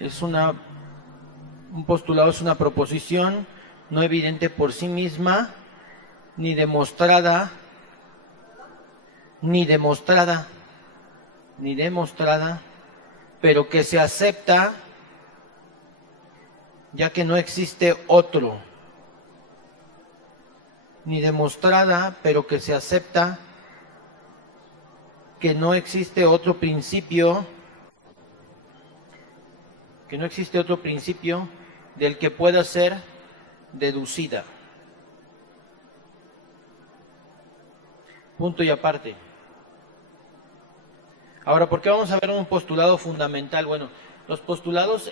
Un postulado es una proposición no evidente por sí misma, ni demostrada, ni demostrada, ni demostrada, pero que se acepta ya que no existe otro, ni demostrada, pero que se acepta que no existe otro principio, del que pueda ser deducida. Punto y aparte. Ahora, ¿por qué vamos a ver un postulado fundamental? Bueno, los postulados,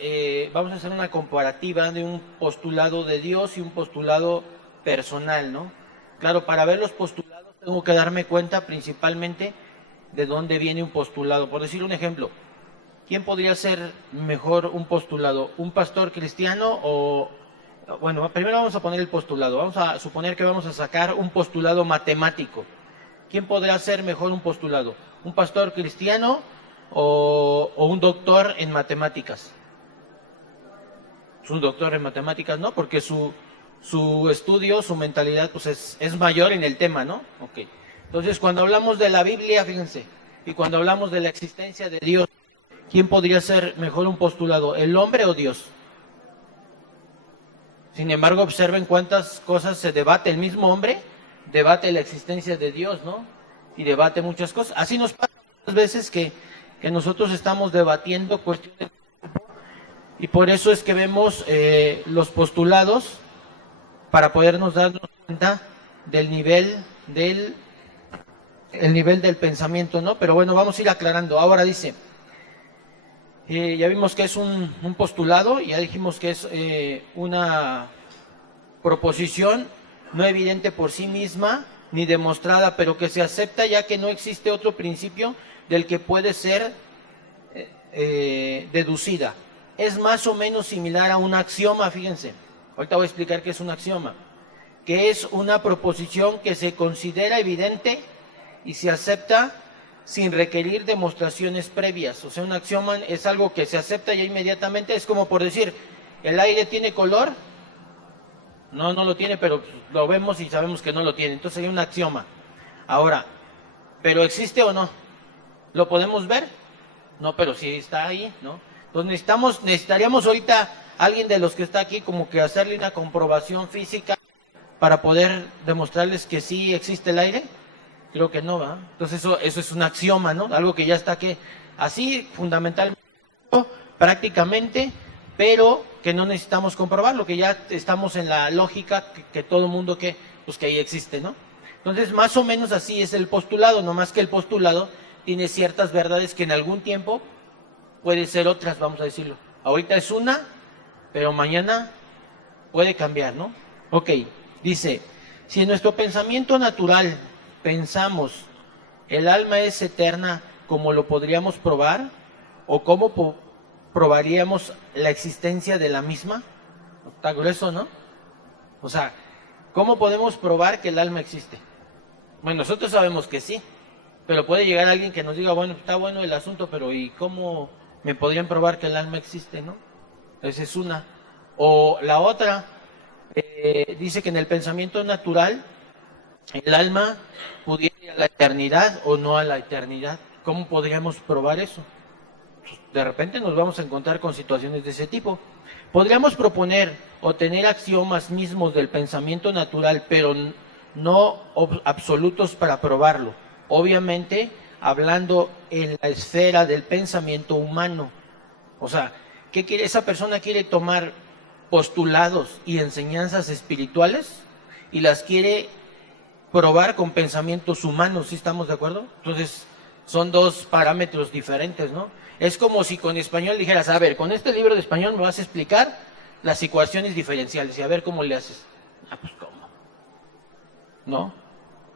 vamos a hacer una comparativa de un postulado de Dios y un postulado personal, ¿no? Claro, para ver los postulados tengo que darme cuenta principalmente de dónde viene un postulado. Por decir un ejemplo, ¿quién podría ser mejor un postulado? ¿Un pastor cristiano o...? Bueno, primero vamos a poner el postulado. Vamos a suponer que vamos a sacar un postulado matemático. ¿Quién podrá ser mejor un postulado? ¿Un pastor cristiano o un doctor en matemáticas? Un doctor en matemáticas, ¿no? Porque su estudio, su mentalidad, pues es mayor en el tema, ¿no? Ok. Entonces, cuando hablamos de la Biblia, fíjense, y cuando hablamos de la existencia de Dios, ¿quién podría ser mejor un postulado, el hombre o Dios? Sin embargo, observen cuántas cosas se debate. El mismo hombre debate la existencia de Dios, ¿no? Y debate muchas cosas. Así nos pasa muchas veces que nosotros estamos debatiendo cuestiones, y por eso es que vemos los postulados para podernos darnos cuenta del nivel del pensamiento, ¿no? Pero bueno, vamos a ir aclarando. Ahora dice, ya vimos que es un postulado, ya dijimos que es una proposición no evidente por sí misma ni demostrada, pero que se acepta ya que no existe otro principio del que puede ser deducida. Es más o menos similar a un axioma, fíjense. Ahorita voy a explicar qué es un axioma, que es una proposición que se considera evidente y se acepta sin requerir demostraciones previas. O sea, un axioma es algo que se acepta ya inmediatamente. Es como por decir, ¿el aire tiene color? No, no lo tiene, pero lo vemos y sabemos que no lo tiene. Entonces hay un axioma. Ahora, ¿pero existe o no? ¿Lo podemos ver? No, pero sí está ahí, ¿no? Entonces necesitaríamos ahorita alguien de los que está aquí como que hacerle una comprobación física para poder demostrarles que sí existe el aire. Creo que no, ¿verdad? Entonces eso es un axioma, ¿no? Algo que ya está que así fundamentalmente, prácticamente, pero que no necesitamos comprobarlo, que ya estamos en la lógica que todo mundo pues que ahí existe, ¿no? Entonces, más o menos así es el postulado, no más que el postulado tiene ciertas verdades que en algún tiempo puede ser otras, vamos a decirlo. Ahorita es una, pero mañana puede cambiar, ¿no? Ok, dice, si en nuestro pensamiento natural pensamos el alma es eterna, ¿cómo lo podríamos probar? ¿O cómo probaríamos la existencia de la misma? Está grueso, ¿no? O sea, ¿cómo podemos probar que el alma existe? Bueno, nosotros sabemos que sí, pero puede llegar alguien que nos diga, bueno, está bueno el asunto, pero ¿y cómo me podrían probar que el alma existe, no? Esa es una. O la otra, dice que en el pensamiento natural el alma pudiera ir a la eternidad o no a la eternidad. ¿Cómo podríamos probar eso? De repente nos vamos a encontrar con situaciones de ese tipo. Podríamos proponer o tener axiomas mismos del pensamiento natural, pero no absolutos para probarlo. Obviamente, hablando en la esfera del pensamiento humano. O sea, ¿qué quiere? Esa persona quiere tomar postulados y enseñanzas espirituales y las quiere probar con pensamientos humanos, ¿sí estamos de acuerdo? Entonces, son dos parámetros diferentes, ¿no? Es como si con español dijeras, a ver, con este libro de español me vas a explicar las ecuaciones diferenciales y a ver cómo le haces. Ah, pues cómo, ¿no?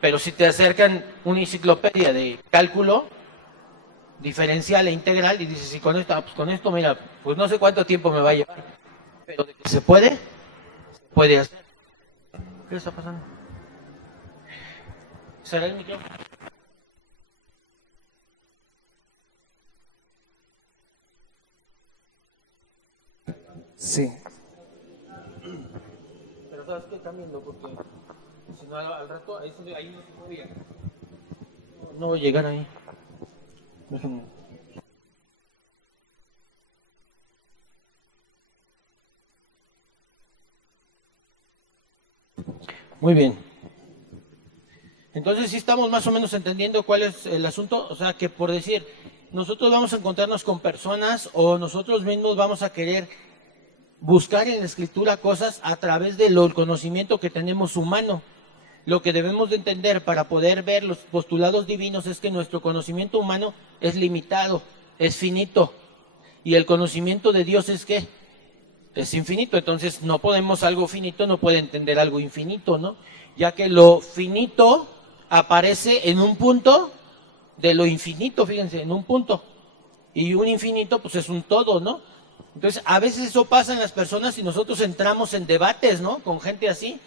Pero si te acercan una enciclopedia de cálculo diferencial e integral y dices, y con esto, pues con esto, mira, pues no sé cuánto tiempo me va a llevar, pero de que se puede hacer. ¿Qué está pasando? ¿Será el micrófono? Sí. Pero sabes que cámbienlo porque si no al rato ahí no se puede llegar. No voy a llegar ahí. Déjenme. Muy bien. Entonces sí estamos más o menos entendiendo cuál es el asunto. O sea, que por decir, nosotros vamos a encontrarnos con personas o nosotros mismos vamos a querer buscar en la escritura cosas a través del conocimiento que tenemos humano. Lo que debemos de entender para poder ver los postulados divinos es que nuestro conocimiento humano es limitado, es finito. Y el conocimiento de Dios es ¿qué? Es infinito. Entonces no podemos, algo finito no puede entender algo infinito, ¿no? Ya que lo finito aparece en un punto de lo infinito, fíjense, en un punto. Y un infinito pues es un todo, ¿no? Entonces a veces eso pasa en las personas y nosotros entramos en debates, ¿no? Con gente así.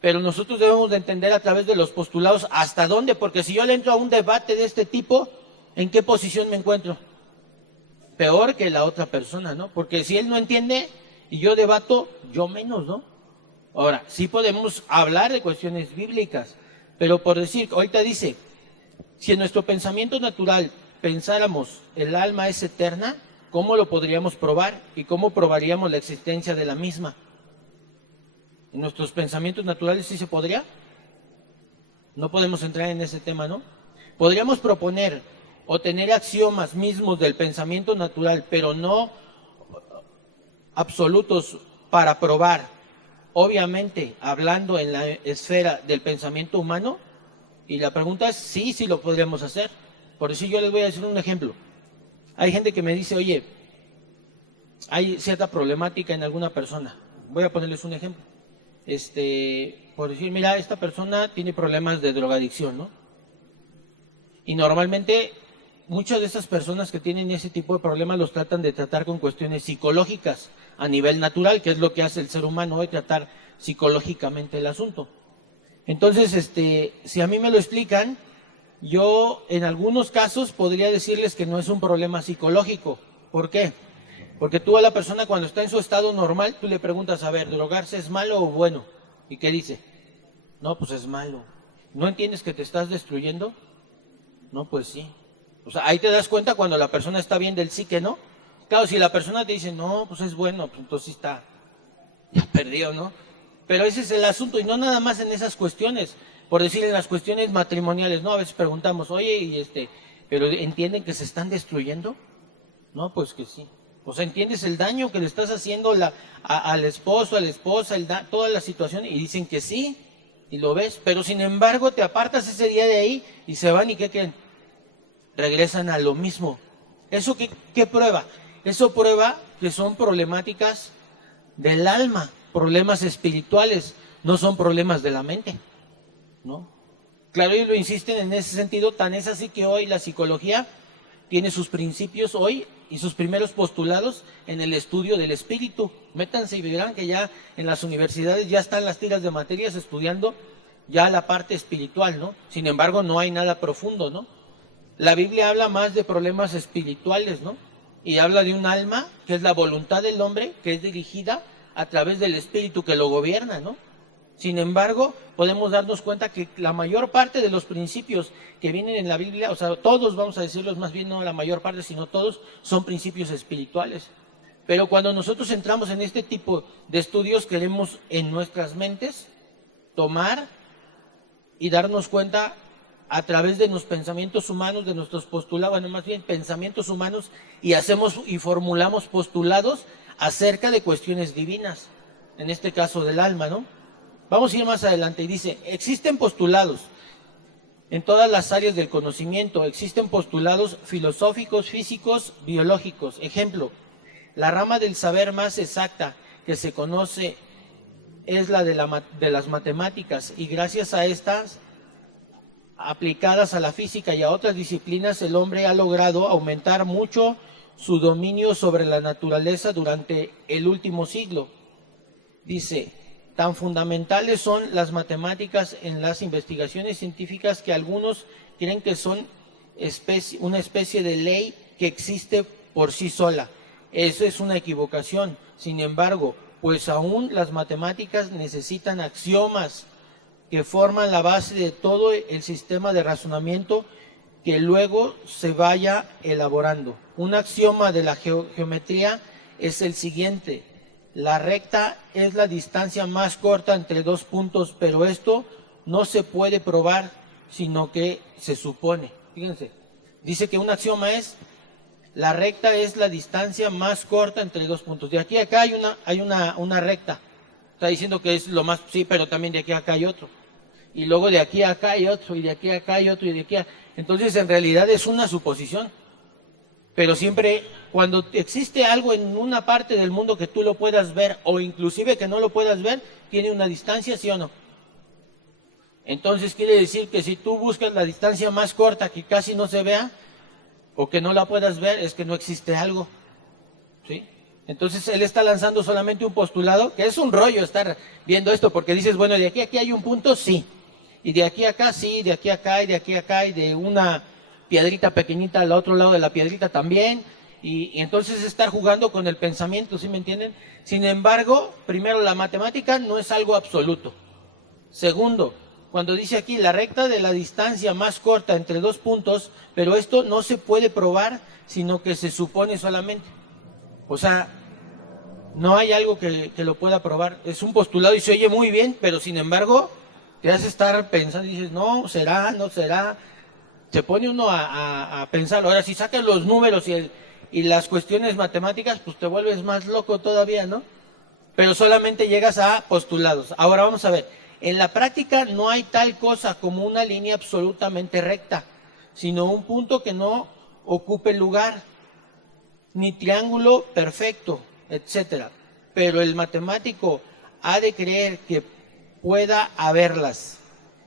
Pero nosotros debemos de entender a través de los postulados hasta dónde, porque si yo le entro a un debate de este tipo, ¿en qué posición me encuentro? Peor que la otra persona, ¿no? Porque si él no entiende y yo debato, yo menos, ¿no? Ahora, sí podemos hablar de cuestiones bíblicas, pero por decir, ahorita dice, si en nuestro pensamiento natural pensáramos el alma es eterna, ¿cómo lo podríamos probar? ¿Y cómo probaríamos la existencia de la misma? ¿En nuestros pensamientos naturales sí se podría? No podemos entrar en ese tema, ¿no? Podríamos proponer o tener axiomas mismos del pensamiento natural, pero no absolutos para probar, obviamente hablando en la esfera del pensamiento humano. Y la pregunta es sí, sí lo podríamos hacer. Por eso yo les voy a decir un ejemplo. Hay gente que me dice, oye, hay cierta problemática en alguna persona. Voy a ponerles un ejemplo. Por decir, mira, esta persona tiene problemas de drogadicción, ¿no? Y normalmente muchas de esas personas que tienen ese tipo de problemas los tratan de tratar con cuestiones psicológicas a nivel natural, que es lo que hace el ser humano hoy, tratar psicológicamente el asunto. Entonces, si a mí me lo explican, yo en algunos casos podría decirles que no es un problema psicológico. ¿Por qué? Porque tú a la persona cuando está en su estado normal, tú le preguntas, a ver, ¿drogarse es malo o bueno? ¿Y qué dice? No, pues es malo. ¿No entiendes que te estás destruyendo? No, pues sí. O sea, ahí te das cuenta cuando la persona está bien del psique, ¿no? Claro, si la persona te dice, no, pues es bueno, pues entonces sí está, ya perdió, ¿no? Pero ese es el asunto, y no nada más en esas cuestiones, por decir en las cuestiones matrimoniales, ¿no? A veces preguntamos, oye, ¿pero entienden que se están destruyendo? No, pues que sí. O sea, ¿entiendes el daño que le estás haciendo al esposo, a la esposa, toda la situación? Y dicen que sí, y lo ves, pero sin embargo te apartas ese día de ahí y se van y ¿qué creen? Regresan a lo mismo. ¿Eso qué prueba? Eso prueba que son problemáticas del alma, problemas espirituales, no son problemas de la mente, ¿no? Claro, ellos lo insisten en ese sentido, tan es así que hoy la psicología tiene sus principios hoy y sus primeros postulados en el estudio del espíritu. Métanse y verán que ya en las universidades ya están las tiras de materias estudiando ya la parte espiritual, ¿no? Sin embargo, no hay nada profundo, ¿no? La Biblia habla más de problemas espirituales, ¿no? Y habla de un alma que es la voluntad del hombre, que es dirigida a través del espíritu que lo gobierna, ¿no? Sin embargo, podemos darnos cuenta que la mayor parte de los principios que vienen en la Biblia, o sea, todos, vamos a decirlos, más bien no la mayor parte, sino todos, son principios espirituales. Pero cuando nosotros entramos en este tipo de estudios, queremos en nuestras mentes tomar y darnos cuenta a través de los pensamientos humanos, de nuestros postulados, bueno, más bien pensamientos humanos, y hacemos y formulamos postulados acerca de cuestiones divinas, en este caso del alma, ¿no? Vamos a ir más adelante y dice, existen postulados en todas las áreas del conocimiento, existen postulados filosóficos, físicos, biológicos. Ejemplo, la rama del saber más exacta que se conoce es la de las matemáticas, y gracias a estas aplicadas a la física y a otras disciplinas, el hombre ha logrado aumentar mucho su dominio sobre la naturaleza durante el último siglo. Dice, tan fundamentales son las matemáticas en las investigaciones científicas que algunos creen que son una especie de ley que existe por sí sola. Eso es una equivocación. Sin embargo, pues aún las matemáticas necesitan axiomas que forman la base de todo el sistema de razonamiento que luego se vaya elaborando. Un axioma de la geometría es el siguiente: la recta es la distancia más corta entre dos puntos, pero esto no se puede probar, sino que se supone. Fíjense, dice que un axioma es: la recta es la distancia más corta entre dos puntos. De aquí a acá hay una recta. Está diciendo que es lo más, sí, pero también de aquí a acá hay otro. Y luego de aquí a acá hay otro, y de aquí a acá hay otro, y de aquí a... Entonces en realidad es una suposición. Pero siempre, cuando existe algo en una parte del mundo que tú lo puedas ver, o inclusive que no lo puedas ver, tiene una distancia, ¿sí o no? Entonces quiere decir que si tú buscas la distancia más corta que casi no se vea, o que no la puedas ver, es que no existe algo, ¿sí? Entonces él está lanzando solamente un postulado, que es un rollo estar viendo esto, porque dices, bueno, de aquí a aquí hay un punto, sí, y de aquí a acá sí, de aquí a acá, y de aquí a acá, y de una piedrita pequeñita al otro lado de la piedrita también, y entonces estar jugando con el pensamiento, ¿sí me entienden? Sin embargo, primero, la matemática no es algo absoluto. Segundo, cuando dice aquí la recta de la distancia más corta entre dos puntos, pero esto no se puede probar, sino que se supone solamente. O sea, no hay algo que lo pueda probar. Es un postulado y se oye muy bien, pero sin embargo, te hace estar pensando y dices, no, será, no será. Se pone uno a pensarlo. Ahora, si sacas los números y las cuestiones matemáticas, pues te vuelves más loco todavía, ¿no? Pero solamente llegas a postulados. Ahora vamos a ver. En la práctica no hay tal cosa como una línea absolutamente recta, sino un punto que no ocupe lugar, ni triángulo perfecto, etcétera. Pero el matemático ha de creer que pueda haberlas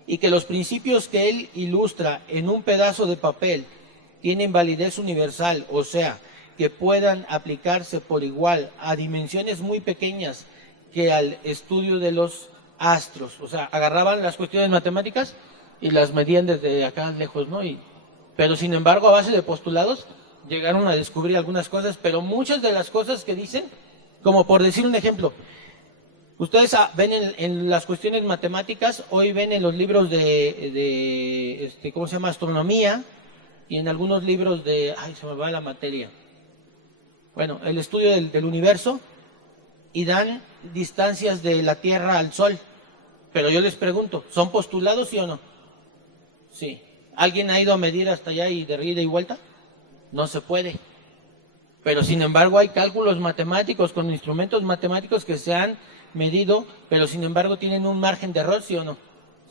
y que los principios que él ilustra en un pedazo de papel tienen validez universal, o sea, que puedan aplicarse por igual a dimensiones muy pequeñas que al estudio de los astros. O sea, agarraban las cuestiones matemáticas y las medían desde acá lejos, ¿no? Pero sin embargo, a base de postulados, llegaron a descubrir algunas cosas, pero muchas de las cosas que dicen, como por decir un ejemplo, ustedes ven en las cuestiones matemáticas, hoy ven en los libros de ¿cómo se llama? Astronomía, y en algunos libros ay, se me va la materia. Bueno, el estudio del universo, y dan distancias de la Tierra al Sol. Pero yo les pregunto, ¿son postulados, sí o no? Sí. ¿Alguien ha ido a medir hasta allá y de ida y vuelta? No se puede. Pero sin embargo hay cálculos matemáticos con instrumentos matemáticos que se han medido, pero sin embargo tienen un margen de error, ¿sí o no?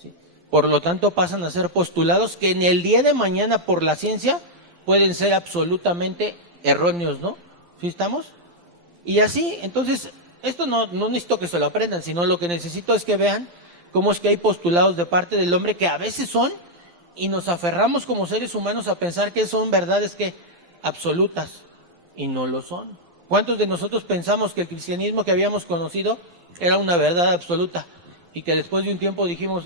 Sí. Por lo tanto pasan a ser postulados que en el día de mañana por la ciencia pueden ser absolutamente erróneos, ¿no? ¿Sí estamos? Y así, entonces, esto no necesito que se lo aprendan, sino lo que necesito es que vean cómo es que hay postulados de parte del hombre que a veces son, y nos aferramos como seres humanos a pensar que son verdades que absolutas, y no lo son. ¿Cuántos de nosotros pensamos que el cristianismo que habíamos conocido era una verdad absoluta y que después de un tiempo dijimos,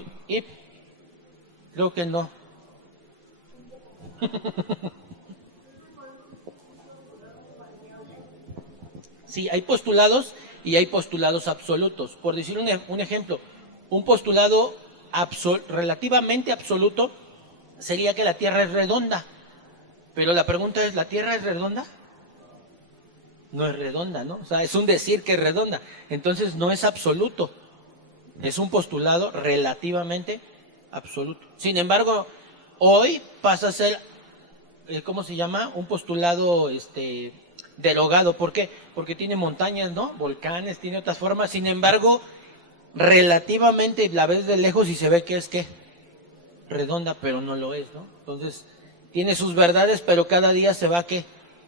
creo que no? Sí, hay postulados y hay postulados absolutos. Por decir un ejemplo, un postulado relativamente absoluto sería que la Tierra es redonda. Pero la pregunta es, ¿la Tierra es redonda? No es redonda, ¿no? O sea, es un decir que es redonda. Entonces no es absoluto. Es un postulado relativamente absoluto. Sin embargo, hoy pasa a ser, ¿cómo se llama? Un postulado derogado. ¿Por qué? Porque tiene montañas, ¿no? Volcanes, tiene otras formas. Sin embargo, relativamente la ves de lejos y se ve que es redonda, pero no lo es, ¿no? Entonces, tiene sus verdades, pero cada día se va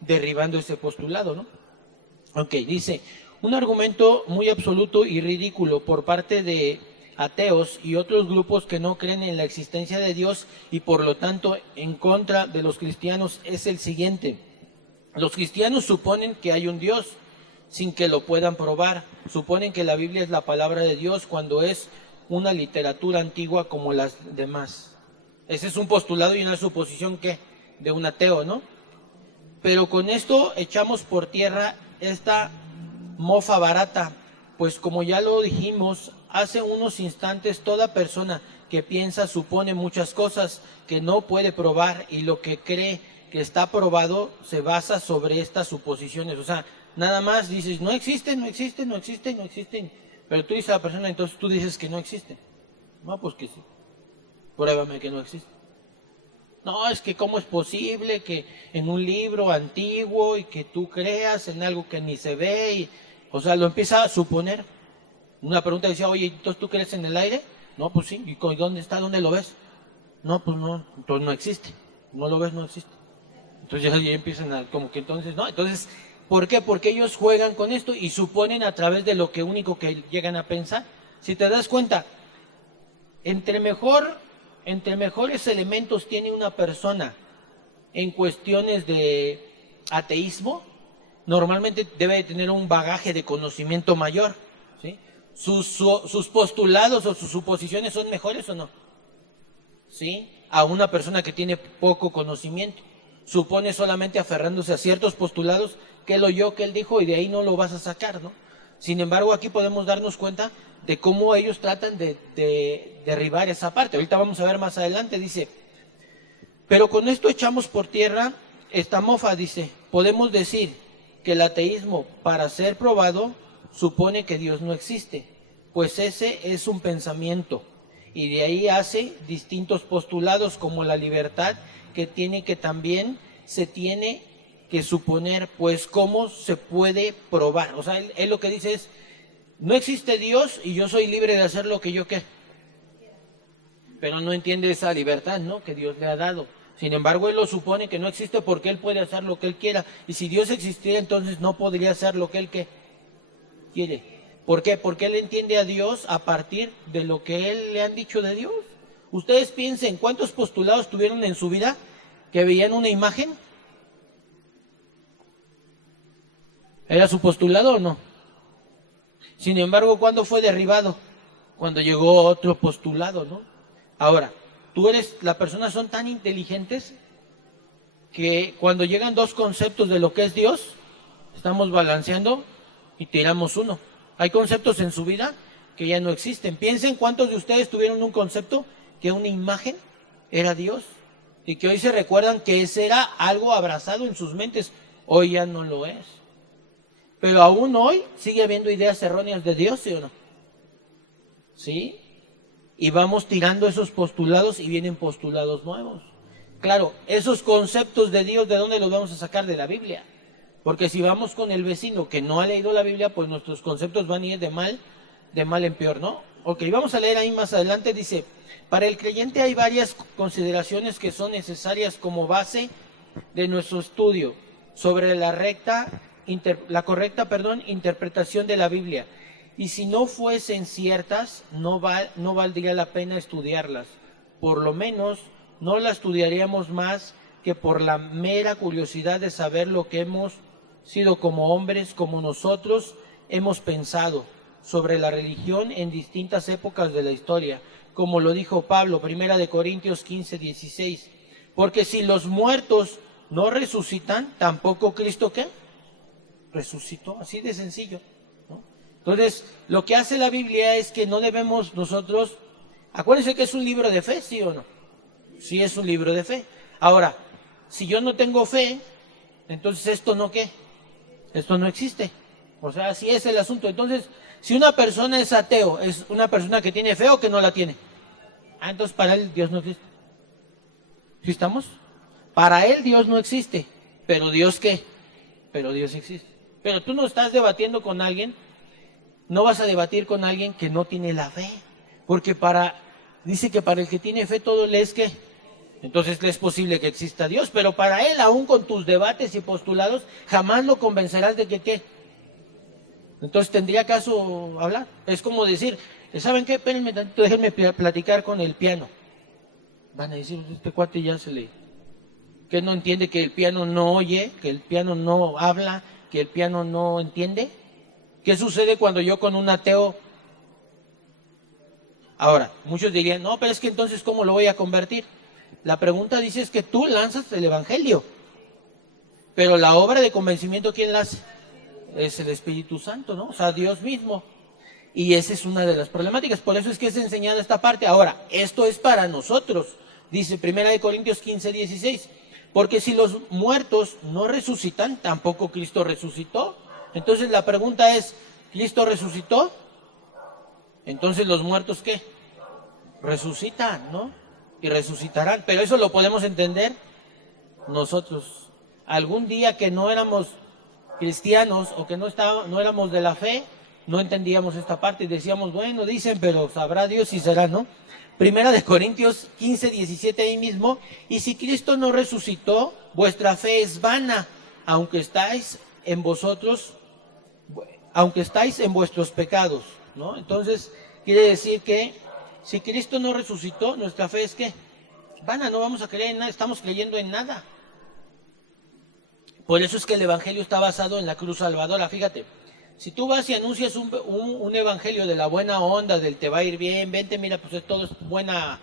derribando ese postulado, ¿no? Ok, dice, un argumento muy absoluto y ridículo por parte de ateos y otros grupos que no creen en la existencia de Dios y por lo tanto en contra de los cristianos es el siguiente. Los cristianos suponen que hay un Dios sin que lo puedan probar. Suponen que la Biblia es la palabra de Dios cuando es una literatura antigua como las demás. Ese es un postulado y una suposición de un ateo, ¿no? Pero con esto echamos por tierra esta mofa barata, pues como ya lo dijimos hace unos instantes, toda persona que piensa supone muchas cosas que no puede probar, y lo que cree que está probado se basa sobre estas suposiciones. O sea, nada más dices, no existen, no existen, no existen, no existen. Pero tú dices a la persona, entonces tú dices que no existen. No, pues que sí. Pruébame que no existe. No, es que cómo es posible que en un libro antiguo y que tú creas en algo que ni se ve. O sea, lo empieza a suponer. Una pregunta decía, oye, ¿entonces tú crees en el aire? No, pues sí. ¿Y dónde está? ¿Dónde lo ves? No, pues no. Entonces no existe. No lo ves, no existe. Entonces ya empiezan a, como que entonces, ¿no? Entonces, ¿por qué? Porque ellos juegan con esto y suponen a través de lo que único que llegan a pensar. Si te das cuenta, entre mejores elementos tiene una persona en cuestiones de ateísmo, normalmente debe de tener un bagaje de conocimiento mayor, ¿sí? Sus postulados o sus suposiciones son mejores o no, ¿sí? A una persona que tiene poco conocimiento, supone solamente aferrándose a ciertos postulados que él oyó, que él dijo, y de ahí no lo vas a sacar, ¿no? Sin embargo, aquí podemos darnos cuenta de cómo ellos tratan de derribar esa parte. Ahorita vamos a ver más adelante, dice, pero con esto echamos por tierra esta mofa, dice, podemos decir que el ateísmo, para ser probado, supone que Dios no existe, pues ese es un pensamiento, y de ahí hace distintos postulados como la libertad, que tiene que también se tiene que suponer, pues cómo se puede probar. O sea, él lo que dice es, no existe Dios y yo soy libre de hacer lo que yo quiera. Pero no entiende esa libertad, ¿no?, que Dios le ha dado. Sin embargo, él lo supone que no existe porque él puede hacer lo que él quiera. Y si Dios existiera, entonces no podría hacer lo que él quiere. ¿Por qué? Porque él entiende a Dios a partir de lo que él le han dicho de Dios. Ustedes piensen, ¿cuántos postulados tuvieron en su vida que veían una imagen? ¿Era su postulado o no? Sin embargo, ¿cuándo fue derribado? Cuando llegó otro postulado, ¿no? Ahora, las personas son tan inteligentes que cuando llegan dos conceptos de lo que es Dios, estamos balanceando y tiramos uno. Hay conceptos en su vida que ya no existen. Piensen cuántos de ustedes tuvieron un concepto que una imagen era Dios y que hoy se recuerdan que ese era algo abrazado en sus mentes. Hoy ya no lo es. Pero aún hoy sigue habiendo ideas erróneas de Dios, ¿sí o no? ¿Sí? Y vamos tirando esos postulados y vienen postulados nuevos. Claro, esos conceptos de Dios, ¿de dónde los vamos a sacar? De la Biblia. Porque si vamos con el vecino que no ha leído la Biblia, pues nuestros conceptos van a ir de mal en peor, ¿no? Ok, vamos a leer ahí más adelante, dice, para el creyente hay varias consideraciones que son necesarias como base de nuestro estudio sobre la correcta interpretación de la Biblia. Y si no fuesen ciertas, no valdría la pena estudiarlas. Por lo menos no la estudiaríamos más que por la mera curiosidad de saber lo que hemos sido como hombres, como nosotros hemos pensado sobre la religión en distintas épocas de la historia, como lo dijo Pablo, 1 Corintios 15:16, porque si los muertos no resucitan, tampoco Cristo, ¿qué? Resucitó, así de sencillo, ¿no? Entonces, lo que hace la Biblia es que no debemos nosotros, acuérdense que es un libro de fe, ¿sí o no? Sí, es un libro de fe. Ahora, si yo no tengo fe, entonces esto no, ¿qué? Esto no existe. O sea, así es el asunto. Entonces, si una persona es ateo, ¿es una persona que tiene fe o que no la tiene? Entonces para él Dios no existe. ¿Sí estamos? Para él Dios no existe. ¿Pero Dios qué? Pero Dios existe. Pero tú no estás debatiendo con alguien, no vas a debatir con alguien que no tiene la fe. Porque dice que para el que tiene fe todo le es, ¿qué? Entonces es posible que exista Dios, pero para él, aún con tus debates y postulados, jamás lo convencerás de que ¿qué? Entonces tendría caso hablar. Es como decir, ¿saben qué? Espérenme tantito, déjenme platicar con el piano. Van a decir, este cuate ya que no entiende que el piano no oye, que el piano no habla, que el piano no entiende. ¿Qué sucede cuando yo con un ateo? Ahora, muchos dirían, no, pero es que entonces ¿cómo lo voy a convertir? La pregunta dice es que tú lanzas el evangelio, pero la obra de convencimiento, ¿quién la hace? Es el Espíritu Santo, ¿no? O sea, Dios mismo. Y esa es una de las problemáticas. Por eso es que es enseñada esta parte. Ahora, esto es para nosotros. Dice 1 Corintios 15, 16. Porque si los muertos no resucitan, tampoco Cristo resucitó. Entonces la pregunta es, ¿Cristo resucitó? Entonces los muertos, ¿qué? Resucitan, ¿no? Y resucitarán. Pero eso lo podemos entender nosotros. Algún día que no éramos cristianos o que no éramos de la fe, no entendíamos esta parte y decíamos, bueno, dicen, pero sabrá Dios si será, ¿no? 1 Corintios 15, 17 ahí mismo, y si Cristo no resucitó, vuestra fe es vana, aunque estáis en vosotros, aunque estáis en vuestros pecados, ¿no? Entonces, quiere decir que si Cristo no resucitó, nuestra fe es ¿qué? Vana, no vamos a creer en nada, estamos creyendo en nada. Por eso es que el Evangelio está basado en la cruz salvadora, fíjate. Si tú vas y anuncias un evangelio de la buena onda, del te va a ir bien, vente, mira, pues todo es buena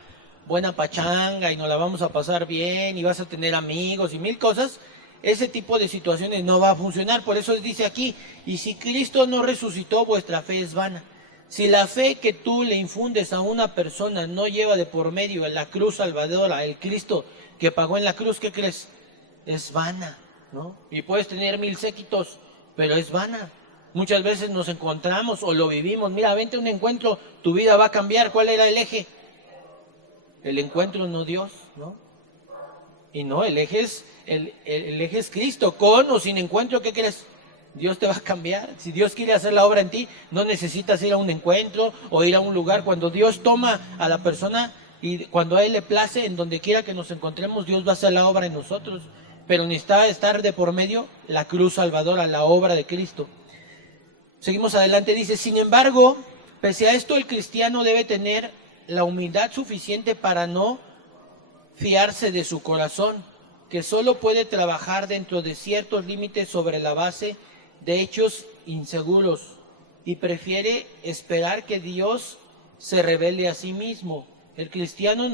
pachanga y nos la vamos a pasar bien y vas a tener amigos y mil cosas, ese tipo de situaciones no va a funcionar. Por eso dice aquí, y si Cristo no resucitó, vuestra fe es vana. Si la fe que tú le infundes a una persona no lleva de por medio la cruz salvadora, el Cristo que pagó en la cruz, ¿qué crees? Es vana, ¿no? Y puedes tener 1000 séquitos, pero es vana. Muchas veces nos encontramos o lo vivimos. Mira, vente a un encuentro, tu vida va a cambiar. ¿Cuál era el eje? El encuentro, no Dios, ¿no? Y no, el eje es Cristo. Con o sin encuentro, ¿qué crees? Dios te va a cambiar. Si Dios quiere hacer la obra en ti, no necesitas ir a un encuentro o ir a un lugar. Cuando Dios toma a la persona y cuando a Él le place, en donde quiera que nos encontremos, Dios va a hacer la obra en nosotros. Pero necesita estar de por medio la cruz salvadora, la obra de Cristo. Seguimos adelante, dice, sin embargo, pese a esto el cristiano debe tener la humildad suficiente para no fiarse de su corazón, que solo puede trabajar dentro de ciertos límites sobre la base de hechos inseguros y prefiere esperar que Dios se revele a sí mismo. El cristiano